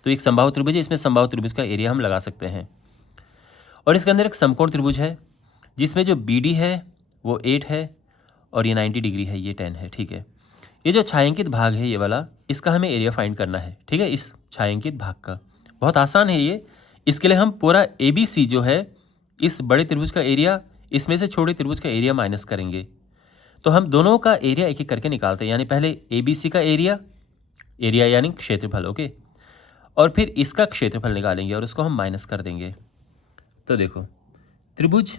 तो एक समबाहु त्रिभुज है, इसमें समबाहु त्रिभुज का एरिया हम लगा सकते हैं। और इसके अंदर एक समकोण त्रिभुज है जिसमें जो BD है वो 8 है और ये 90 डिग्री है, ये 10 है, ठीक है। ये जो छायांकित भाग है ये वाला, इसका हमें एरिया फाइंड करना है, ठीक है, इस छायांकित भाग का। बहुत आसान है ये। इसके लिए हम पूरा ABC जो है, इस बड़े त्रिभुज का एरिया, इसमें से छोटे त्रिभुज का एरिया माइनस करेंगे। तो हम दोनों का एरिया एक एक करके निकालते हैं, यानी पहले ABC का एरिया यानी क्षेत्रफल, ओके, और फिर इसका क्षेत्रफल निकालेंगे और उसको हम माइनस कर देंगे। तो देखो त्रिभुज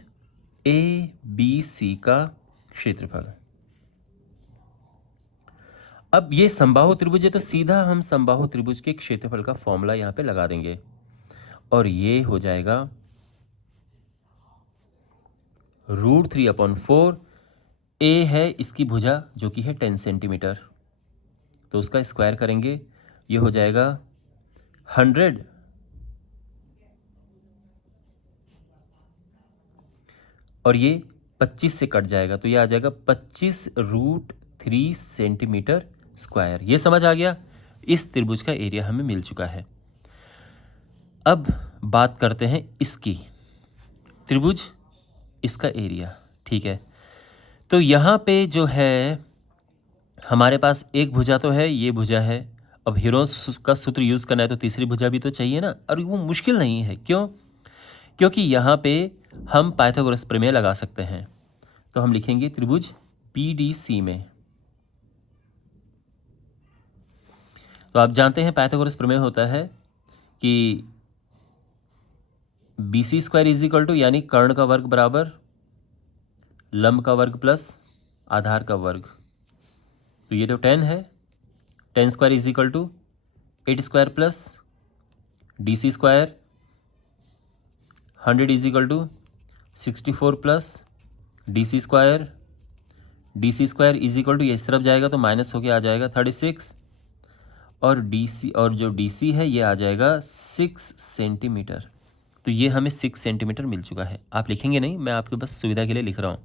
ABC का क्षेत्रफल, अब ये समबाहु त्रिभुज है तो सीधा हम समबाहु त्रिभुज के क्षेत्रफल का फॉर्मूला यहाँ पे लगा देंगे, और ये हो जाएगा √3/4। a है इसकी भुजा जो कि है 10 सेंटीमीटर, तो उसका स्क्वायर करेंगे, ये हो जाएगा 100 और ये 25 से कट जाएगा, तो ये आ जाएगा 25√3 सेंटीमीटर स्क्वायर। ये समझ आ गया, इस त्रिभुज का एरिया हमें मिल चुका है। अब बात करते हैं इसकी, त्रिभुज इसका एरिया, ठीक है। तो यहाँ पे जो है हमारे पास एक भुजा तो है, ये भुजा है। अब हीरोन्स का सूत्र यूज़ करना है तो तीसरी भुजा भी तो चाहिए ना, और वो मुश्किल नहीं है, क्यों, क्योंकि यहाँ पे हम पाइथागोरस प्रमेय लगा सकते हैं। तो हम लिखेंगे त्रिभुज BDC में, तो आप जानते हैं पाइथागोरस प्रमेय होता है कि BC² इज इक्वल टू, यानी कर्ण का वर्ग बराबर लंब का वर्ग प्लस आधार का वर्ग। तो ये तो 10 है, 10² is equal to 8² plus DC² 100 is equal to 64 प्लस DC² इज इक्वल टू, ये इस तरफ जाएगा तो माइनस होके आ जाएगा 36, और जो DC है ये आ जाएगा 6 सेंटीमीटर। तो ये हमें 6 सेंटीमीटर मिल चुका है। आप लिखेंगे नहीं, मैं आपके बस सुविधा के लिए लिख रहा हूँ।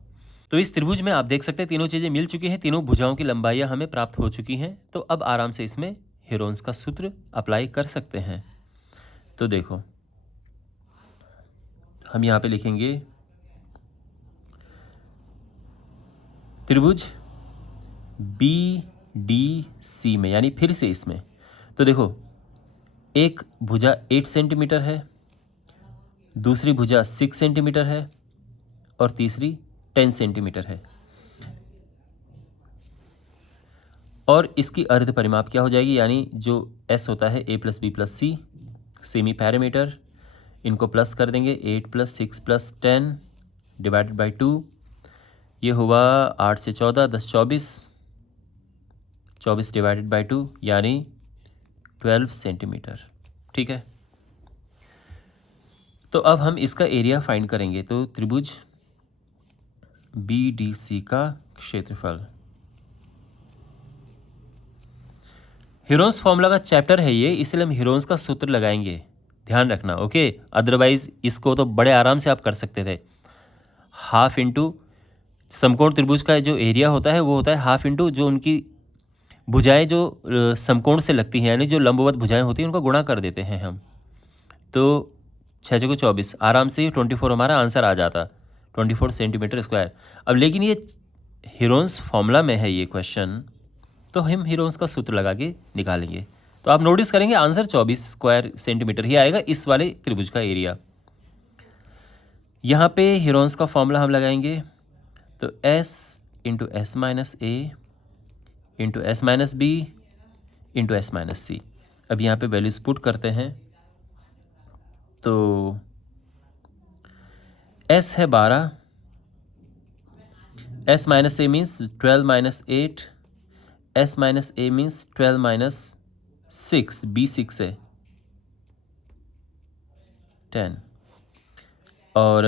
तो इस त्रिभुज में आप देख सकते हैं तीनों चीज़ें मिल चुकी हैं, तीनों भुजाओं की लंबाइयाँ हमें प्राप्त हो चुकी हैं। तो अब आराम से इसमें हेरोन्स का सूत्र अप्लाई कर सकते हैं। तो देखो, हम यहाँ पे लिखेंगे त्रिभुज BDC में, यानी फिर से इसमें तो देखो, एक भुजा 8 सेंटीमीटर है, दूसरी भुजा 6 सेंटीमीटर है और तीसरी 10 सेंटीमीटर है। और इसकी अर्ध परिमाप क्या हो जाएगी, यानी जो S होता है A + B + C semi parameter, इनको प्लस कर देंगे। 8 + 6 + 10 डिवाइडेड बाई 2, ये हुआ 8 से 14 10 24, 24 डिवाइडेड बाई 2 यानी 12 सेंटीमीटर। ठीक है, तो अब हम इसका एरिया फाइंड करेंगे। तो त्रिभुज BDC का क्षेत्रफल, हेरोन्स फॉर्मूला का चैप्टर है ये, इसलिए हम हेरोन्स का सूत्र लगाएंगे, ध्यान रखना। ओके, अदरवाइज इसको तो बड़े आराम से आप कर सकते थे। हाफ इंटू समकोण त्रिभुज का जो एरिया होता है वो होता है हाफ इंटू जो उनकी भुजाएं जो समकोण से लगती हैं, यानी जो लंबवत भुजाएं होती हैं, उनका गुणा कर देते हैं हम। तो 6 को 24, आराम से 24 हमारा आंसर आ जाता, 24 सेंटीमीटर स्क्वायर। अब लेकिन ये हेरोन्स फॉर्मूला में है ये क्वेश्चन, तो हम हेरोन्स का सूत्र लगा के निकालेंगे। तो आप नोटिस करेंगे आंसर 24 स्क्वायर सेंटीमीटर ही आएगा इस वाले त्रिभुज का एरिया। यहाँ पे हेरोन्स का फॉर्मूला हम लगाएंगे, तो S × S - A × S - B × S - C। अब यहाँ पे वैल्यूज पुट करते हैं, तो S है 12, S - A means 12 - 8, S - A means 12 - 6, B 6 है 10, और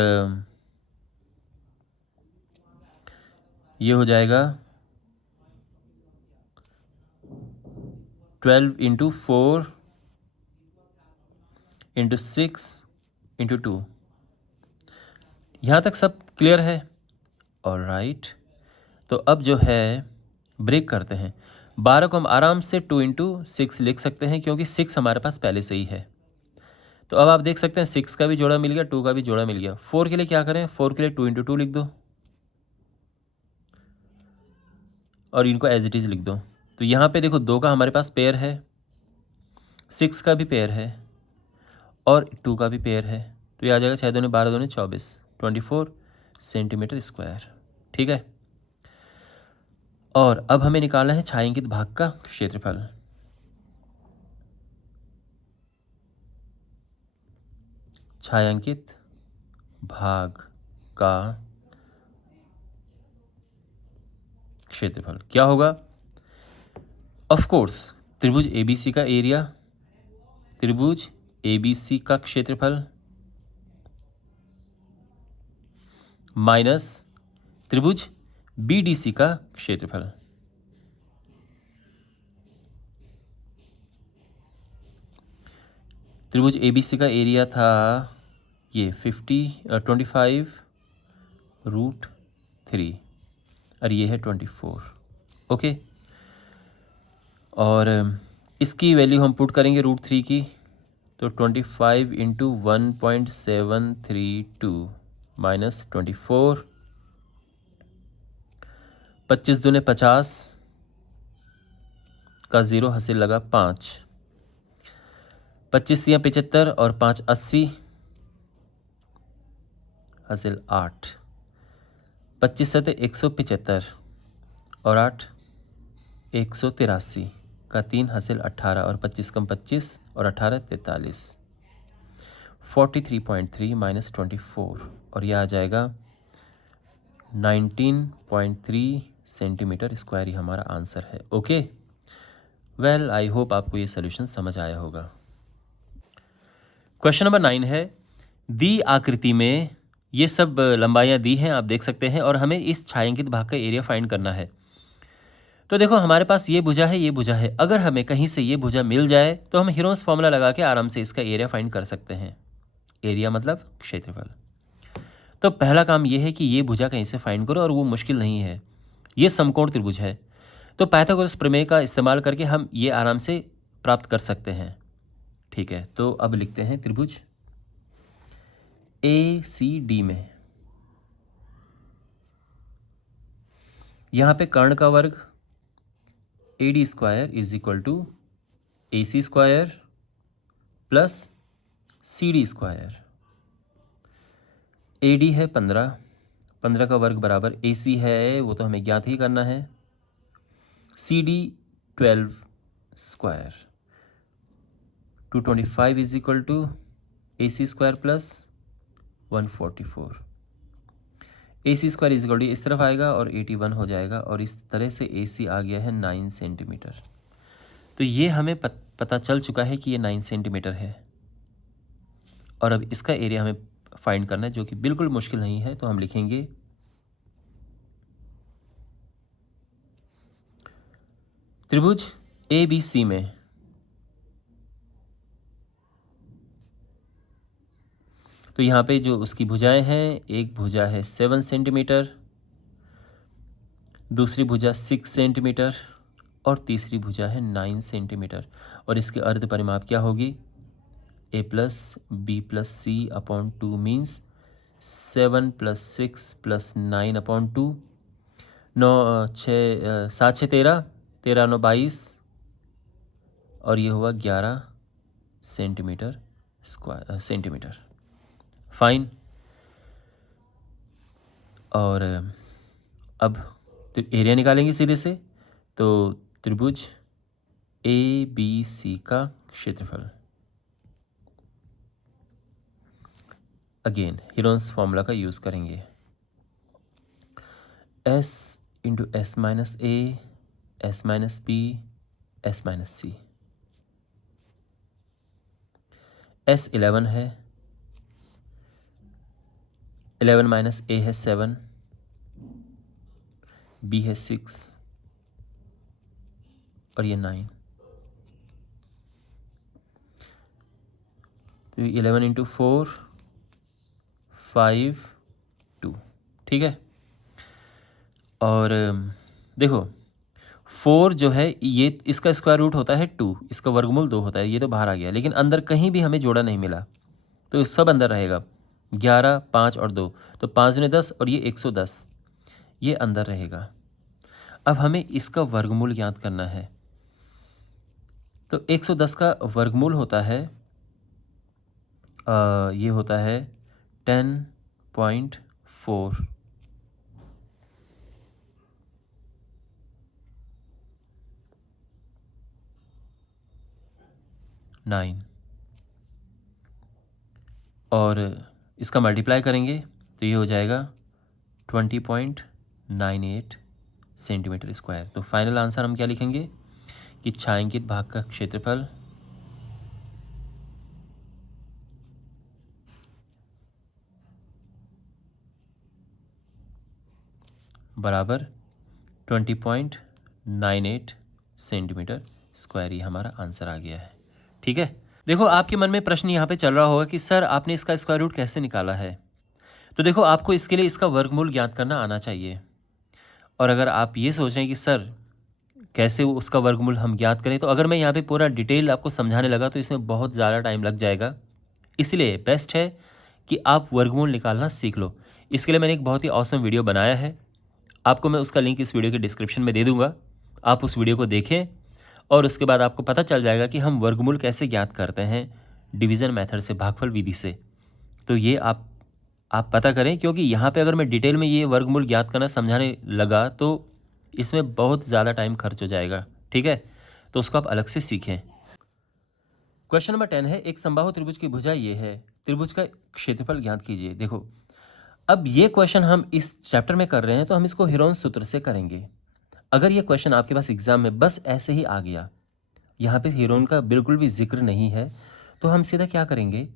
ये हो जाएगा 12 × 4 × 6 × 2। यहाँ तक सब क्लियर है? ऑलराइट, तो अब जो है ब्रेक करते हैं। 12 को हम आराम से 2 × 6 लिख सकते हैं, क्योंकि 6 हमारे पास पहले से ही है। तो अब आप देख सकते हैं 6 का भी जोड़ा मिल गया, 2 का भी जोड़ा मिल गया। 4 के लिए क्या करें, 4 के लिए 2 × 2 लिख दो और इनको एज इट इज़ लिख दो। तो यहाँ पे देखो 2 का हमारे पास पेयर है, 6 का भी पेयर है और 2 का भी पेयर है। तो ये आ जाएगा 6 दूनी 12 दूनी 24, 24 सेंटीमीटर स्क्वायर। ठीक है, और अब हमें निकालना है छायांकित भाग का क्षेत्रफल। छायांकित भाग का क्षेत्रफल क्या होगा? ऑफ कोर्स त्रिभुज ABC का एरिया, त्रिभुज ABC का क्षेत्रफल माइनस त्रिभुज BDC का क्षेत्रफल। त्रिभुज ABC का एरिया था ये 25√3 और ये है 24। ओके, और इसकी वैल्यू हम पुट करेंगे √3 की, तो 25 × 1.732 माइनस 24, 25 दूने 50 का 0 हासिल लगा 5, 25 या 75 और 5 80 हासिल 8, 25 से 175 और 8 183 का 3 हासिल 18 और 25 कम 25 और 18 43, 43.3 माइनस 24 और यह आ जाएगा 19.3 सेंटीमीटर स्क्वायर। ही हमारा आंसर है। ओके, वेल आई होप आपको ये सोल्यूशन समझ आया होगा। क्वेश्चन नंबर 9 है, दी आकृति में ये सब लंबाइयाँ दी हैं, आप देख सकते हैं, और हमें इस छायांकित भाग का एरिया फाइंड करना है। तो देखो हमारे पास ये भुजा है, ये भुजा है, अगर हमें कहीं से ये भुजा मिल जाए तो हम हेरोन्स फॉर्मूला लगा के आराम से इसका एरिया फाइंड कर सकते हैं। एरिया मतलब क्षेत्रफल। तो पहला काम ये है कि ये भुजा कहीं से फाइंड करो, और वो मुश्किल नहीं है, ये समकोण त्रिभुज है। तो पाइथागोरस प्रमेय का इस्तेमाल करके हम ये आराम से प्राप्त कर सकते हैं। ठीक है, तो अब लिखते हैं त्रिभुज ACD में। यहाँ पे कर्ण का वर्ग AD square is equal to AC square plus CD square. AD है 15, 15 का वर्ग बराबर AC है, वो तो हमें ज्ञात ही करना है, CD 12 square. 225 is equal to AC square plus 144। AC square is equal to इस तरफ आएगा और 81 हो जाएगा, और इस तरह से AC आ गया है 9 सेंटीमीटर। तो ये हमें पता चल चुका है कि ये 9 सेंटीमीटर है, और अब इसका एरिया हमें फाइंड करना है, जो कि बिल्कुल मुश्किल नहीं है। तो हम लिखेंगे त्रिभुज ABC में तो यहाँ पे जो उसकी भुजाएं हैं, एक भुजा है 7 सेंटीमीटर, दूसरी भुजा 6 सेंटीमीटर, और तीसरी भुजा है 9 सेंटीमीटर। और इसके अर्ध परिमाप क्या होगी? A plus B plus C upon 2 means 7 plus 6 plus 9 upon 2। 7 6 13, 13 9 22, और ये हुआ 11 सेंटीमीटर स्क्वायर सेंटीमीटर। फाइन। और अब एरिया निकालेंगे सीधे से। तो त्रिभुज ABC का क्षेत्रफल, अगेन हीरोन्स फॉर्मूला का यूज़ करेंगे, S into S minus A, S minus B, S minus C। S 11 है, 11 माइनस A है 7, B है 6, और ये 9। तो 11 इंटू 4 5 2। ठीक है, और देखो 4 जो है ये इसका स्क्वायर रूट होता है 2, इसका वर्गमूल 2 होता है, ये तो बाहर आ गया, लेकिन अंदर कहीं भी हमें जोड़ा नहीं मिला, तो सब अंदर रहेगा। 11 5 और 2, तो 5 दूनी 10, और ये 110, ये अंदर रहेगा। अब हमें इसका वर्गमूल ज्ञात करना है। तो 110 का वर्गमूल होता है ये होता है 10.4। 9, और इसका मल्टीप्लाई करेंगे तो ये हो जाएगा 20.98 सेंटीमीटर स्क्वायर। तो फाइनल आंसर हम क्या लिखेंगे कि छायांकित भाग का क्षेत्रफल बराबर 20.98 सेंटीमीटर स्क्वायर, ये हमारा आंसर आ गया है। ठीक है, देखो आपके मन में प्रश्न यहाँ पे चल रहा होगा कि सर आपने इसका स्क्वायर रूट कैसे निकाला है। तो देखो आपको इसके लिए इसका वर्गमूल ज्ञात करना आना चाहिए। और अगर आप ये सोच रहे हैं कि सर कैसे उसका वर्गमूल हम ज्ञात करें, तो अगर मैं यहाँ पे पूरा डिटेल आपको समझाने लगा तो इसमें बहुत ज़्यादा टाइम लग जाएगा। इसलिए बेस्ट है कि आप वर्गमूल निकालना सीख लो। इसके लिए मैंने एक बहुत ही ऑसम वीडियो बनाया है, आपको मैं उसका लिंक इस वीडियो के डिस्क्रिप्शन में दे दूँगा। आप उस वीडियो को देखें, और उसके बाद आपको पता चल जाएगा कि हम वर्गमूल कैसे ज्ञात करते हैं डिवीज़न मेथड से, भागफल विधि से। तो ये आप पता करें, क्योंकि यहाँ पे अगर मैं डिटेल में ये वर्गमूल ज्ञात करना समझाने लगा तो इसमें बहुत ज़्यादा टाइम खर्च हो जाएगा। ठीक है, तो उसको आप अलग से सीखें। क्वेश्चन नंबर 10 है, एक समबाहु त्रिभुज की भुजा ये है, त्रिभुज का क्षेत्रफल ज्ञात कीजिए। देखो अब ये क्वेश्चन हम इस चैप्टर में कर रहे हैं, तो हम इसको हीरोन्स सूत्र से करेंगे। अगर ये क्वेश्चन आपके पास एग्जाम में बस ऐसे ही आ गया, यहाँ पे हीरोन का बिल्कुल भी जिक्र नहीं है, तो हम सीधा क्या करेंगे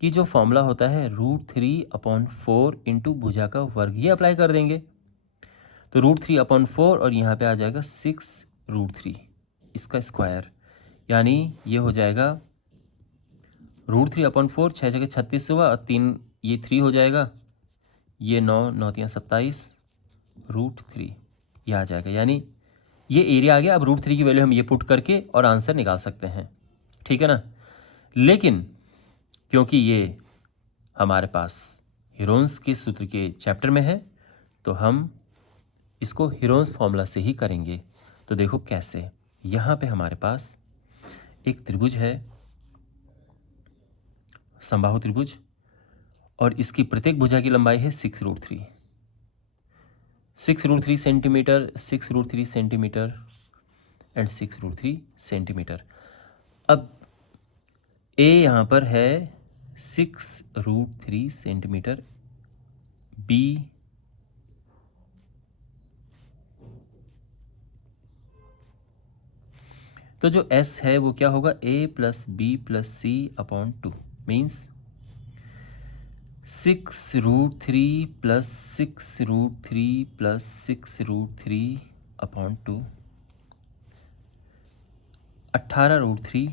कि जो फॉर्मूला होता है √3/4 इंटू भुजा का वर्ग, ये अप्लाई कर देंगे। तो √3/4, और यहाँ पे आ जाएगा 6√3 इसका स्क्वायर, यानी ये हो जाएगा √3/4, 6 जगह 36 हुआ और 3 ये 3 हो जाएगा, ये 9, 9 3 27, √3 ये आ जाएगा। यानी ये एरिया आ गया। अब √3 की वैल्यू हम ये पुट करके और आंसर निकाल सकते हैं, ठीक है ना। लेकिन क्योंकि ये हमारे पास हीरोन्स के सूत्र के चैप्टर में है, तो हम इसको हीरोन्स फॉर्मूला से ही करेंगे। तो देखो कैसे, यहाँ पे हमारे पास एक त्रिभुज है, समबाहु त्रिभुज, और इसकी प्रत्येक भुजा की लंबाई है 6√3, 6√3 सेंटीमीटर, 6√3 सेंटीमीटर एंड 6√3 सेंटीमीटर। अब ए यहाँ पर है 6√3 सेंटीमीटर, बी तो जो एस है वो क्या होगा, a plus b plus c upon 2 means 6√3 plus 6√3 plus 6√3 upon 2, 18√3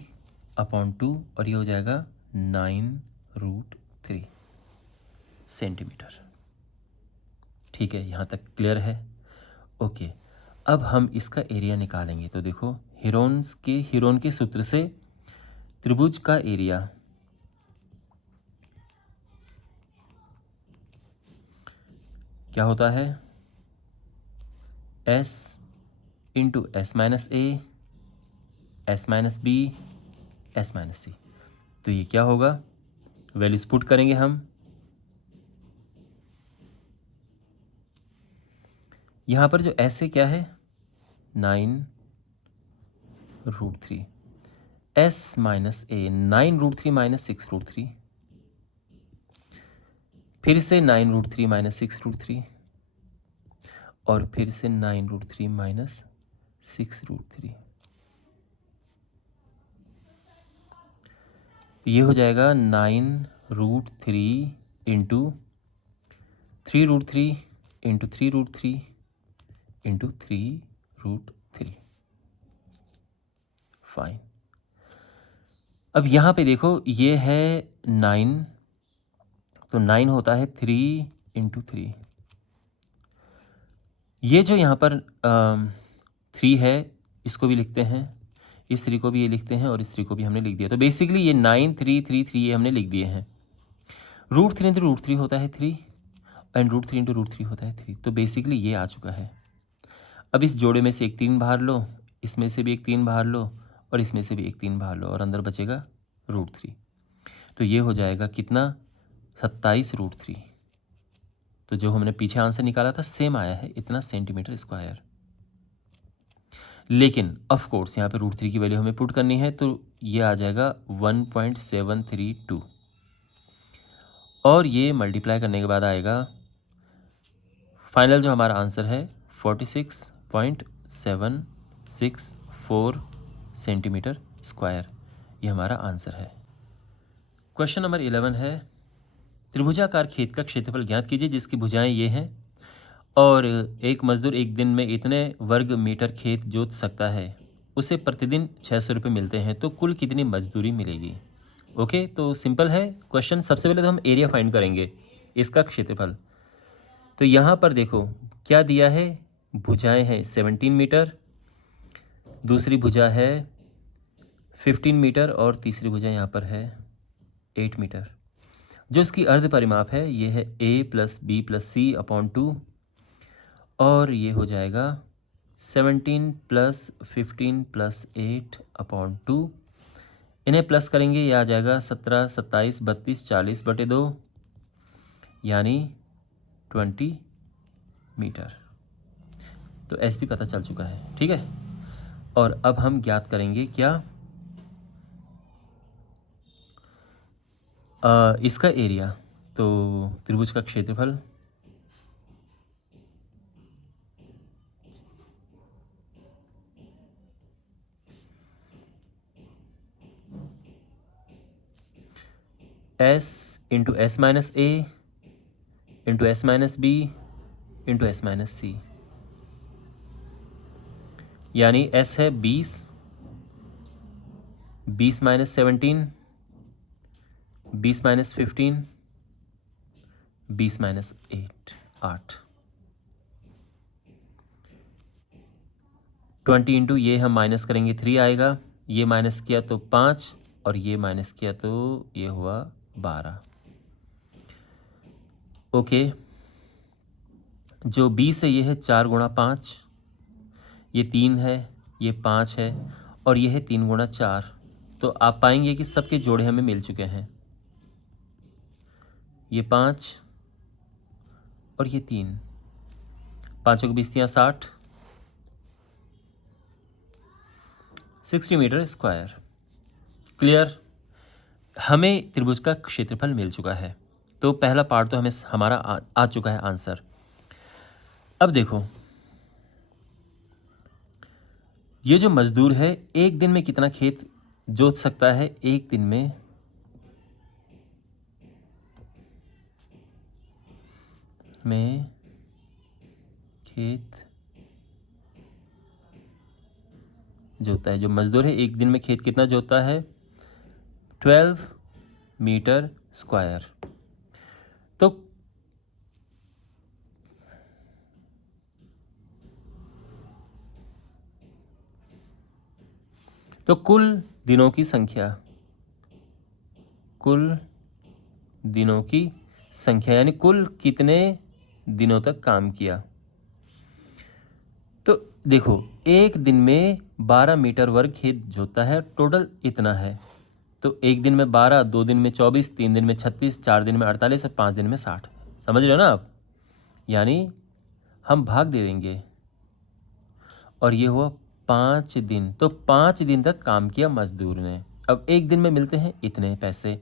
upon 2, और ये हो जाएगा 9√3 सेंटीमीटर। ठीक है, यहाँ तक क्लियर है। ओके, अब हम इसका एरिया निकालेंगे। तो देखो हीरोन के सूत्र से त्रिभुज का एरिया क्या होता है, S into S minus a, S minus b, S minus c. तो ये क्या होगा, वैल्यूज पुट करेंगे हम। यहाँ पर जो S है क्या है, 9√3, S माइनस ए 9√3 माइनस 6√3, फिर से 9√3 माइनस 6√3, और फिर से 9√3 माइनस 6√3। ये हो जाएगा 9√3 इंटू 3√3 इंटू 3√3 इंटू 3√3। फाइन। अब यहाँ पे देखो ये है 9, तो 9 होता है 3 इंटू 3। ये जो यहाँ पर 3 है इसको भी लिखते हैं, इस 3 को भी ये लिखते हैं, और इस 3 को भी हमने लिख दिया। तो बेसिकली ये 9 3 3 3 ये हमने लिख दिए हैं। √3 इंटू √3 होता है 3, एंड √3 इंटू √3 होता है 3। तो बेसिकली ये आ चुका है। अब इस जोड़े में से एक 3 बाहर लो, इसमें से भी एक 3 बाहर लो, और इसमें से भी एक 3 बाहर लो, और अंदर बचेगा √3। तो ये हो जाएगा कितना, 27√3। तो जो हमने पीछे आंसर निकाला था सेम आया है, इतना सेंटीमीटर स्क्वायर। लेकिन ऑफ कोर्स यहाँ पे √3 की वैल्यू हमें पुट करनी है, तो ये आ जाएगा 1.732, और ये मल्टीप्लाई करने के बाद आएगा फाइनल जो हमारा आंसर है 46.764 सेंटीमीटर स्क्वायर। ये हमारा आंसर है। क्वेश्चन नंबर 11 है, त्रिभुजाकार खेत का क्षेत्रफल ज्ञात कीजिए जिसकी भुजाएं ये हैं, और एक मजदूर एक दिन में इतने वर्ग मीटर खेत जोत सकता है, उसे प्रतिदिन 600 रुपये मिलते हैं, तो कुल कितनी मजदूरी मिलेगी। ओके, तो सिंपल है क्वेश्चन। सबसे पहले तो हम एरिया फाइंड करेंगे, इसका क्षेत्रफल। तो यहाँ पर देखो क्या दिया है, भुजाएं हैं 17 मीटर, दूसरी भुजा है 15 मीटर, और तीसरी भुजा यहाँ पर है 8 मीटर। जो इसकी अर्ध परिमाप है ये है a plus b plus c upon 2, और ये हो जाएगा 17 प्लस 15 प्लस 8 अपॉन 2। इन्हें प्लस करेंगे, ये आ जाएगा 17 27 32 40/2, यानी 20 मीटर। तो एस भी पता चल चुका है, ठीक है। और अब हम ज्ञात करेंगे क्या, इसका एरिया। तो त्रिभुज का क्षेत्रफल S into s minus a into s minus b into s minus c, यानी S है 20 माइनस 17 20 माइनस 15, 20 माइनस 8, 20 इंटू ये हम माइनस करेंगे 3 आएगा, ये माइनस किया तो 5 और ये माइनस किया तो ये हुआ 12। ओके, जो 20 है ये है 4 गुणा 5, ये 3 है, ये 5 है और ये है 3 गुणा 4। तो आप पाएंगे कि सबके जोड़े हमें मिल चुके हैं, ये 5 और ये 3, 5 को 20 या 60 मीटर स्क्वायर। क्लियर, हमें त्रिभुज का क्षेत्रफल मिल चुका है। तो पहला पार्ट तो हमें हमारा आ चुका है आंसर। अब देखो, ये जो मजदूर है एक दिन में कितना खेत जोत सकता है? एक दिन में खेत जोतता है। जो मजदूर है एक दिन में खेत कितना जोतता है? 12 मीटर स्क्वायर। तो कुल दिनों की संख्या यानी कुल कितने दिनों तक काम किया। तो देखो, एक दिन में 12 मीटर वर्ग खेत जोतता है, टोटल इतना है। तो एक दिन में 12, 2 दिन में 24, 3 दिन में 36, 4 दिन में 48 और 5 दिन में 60। समझ रहे हो ना आप? यानी हम भाग दे देंगे और ये हुआ 5 दिन। तो 5 दिन तक काम किया मजदूर ने। अब एक दिन में मिलते हैं इतने पैसे,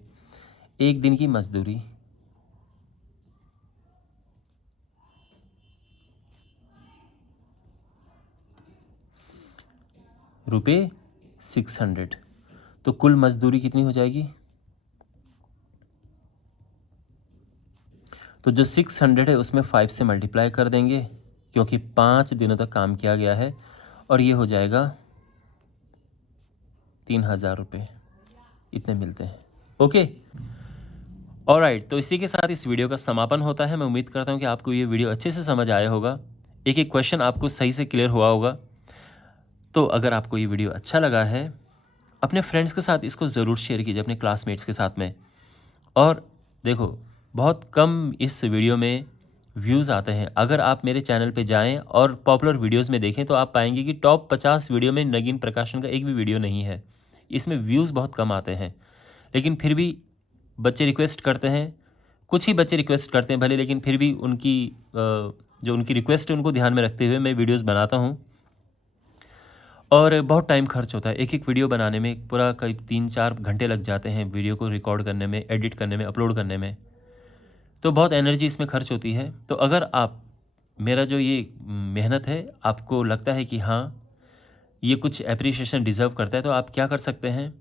एक दिन की मजदूरी। रुपये 600। तो कुल मजदूरी कितनी हो जाएगी? तो जो 600 है उसमें 5 से मल्टीप्लाई कर देंगे क्योंकि 5 दिनों तक काम किया गया है, और ये हो जाएगा 3000 रुपये। इतने मिलते हैं। Okay, alright. तो इसी के साथ इस वीडियो का समापन होता है। मैं उम्मीद करता हूँ कि आपको ये वीडियो अच्छे से समझ आया होगा, एक एक क्वेश्चन आपको सही से क्लियर हुआ होगा। तो अगर आपको ये वीडियो अच्छा लगा है, अपने फ्रेंड्स के साथ इसको ज़रूर शेयर कीजिए, अपने क्लासमेट्स के साथ में। और देखो, बहुत कम इस वीडियो में व्यूज़ आते हैं। अगर आप मेरे चैनल पे जाएं और पॉपुलर वीडियोस में देखें तो आप पाएंगे कि टॉप 50 वीडियो में नगीन प्रकाशन का एक भी वीडियो नहीं है। इसमें व्यूज़ बहुत कम आते हैं, लेकिन फिर भी बच्चे रिक्वेस्ट करते हैं। कुछ ही बच्चे रिक्वेस्ट करते हैं भले, लेकिन फिर भी उनकी जो उनकी रिक्वेस्ट है उनको ध्यान में रखते हुए मैं वीडियोज़ बनाता हूँ। और बहुत टाइम खर्च होता है एक एक वीडियो बनाने में, पूरा करीब 3-4 घंटे लग जाते हैं वीडियो को रिकॉर्ड करने में, एडिट करने में, अपलोड करने में। तो बहुत एनर्जी इसमें खर्च होती है। तो अगर आप मेरा जो ये मेहनत है आपको लगता है कि हाँ ये कुछ एप्रिसिएशन डिज़र्व करता है, तो आप क्या कर सकते हैं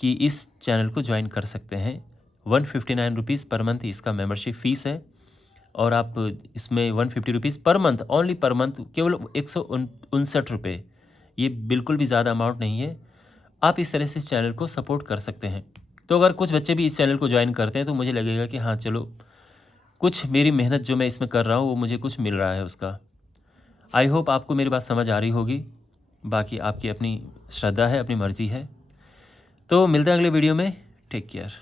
कि इस चैनल को ज्वाइन कर सकते हैं। 159 रुपीज़ पर मंथ इसका मेंबरशिप फ़ीस है, और आप इसमें 150 rupees per month, only per month, केवल 159 रुपये। ये बिल्कुल भी ज़्यादा अमाउंट नहीं है। आप इस तरह से इस चैनल को सपोर्ट कर सकते हैं। तो अगर कुछ बच्चे भी इस चैनल को ज्वाइन करते हैं तो मुझे लगेगा कि हाँ चलो, कुछ मेरी मेहनत जो मैं इसमें कर रहा हूँ वो मुझे कुछ मिल रहा है उसका। आई होप आपको मेरी बात समझ आ रही होगी। बाकी आपकी अपनी श्रद्धा है, अपनी मर्ज़ी है। तो मिलते हैं अगले वीडियो में। Take care.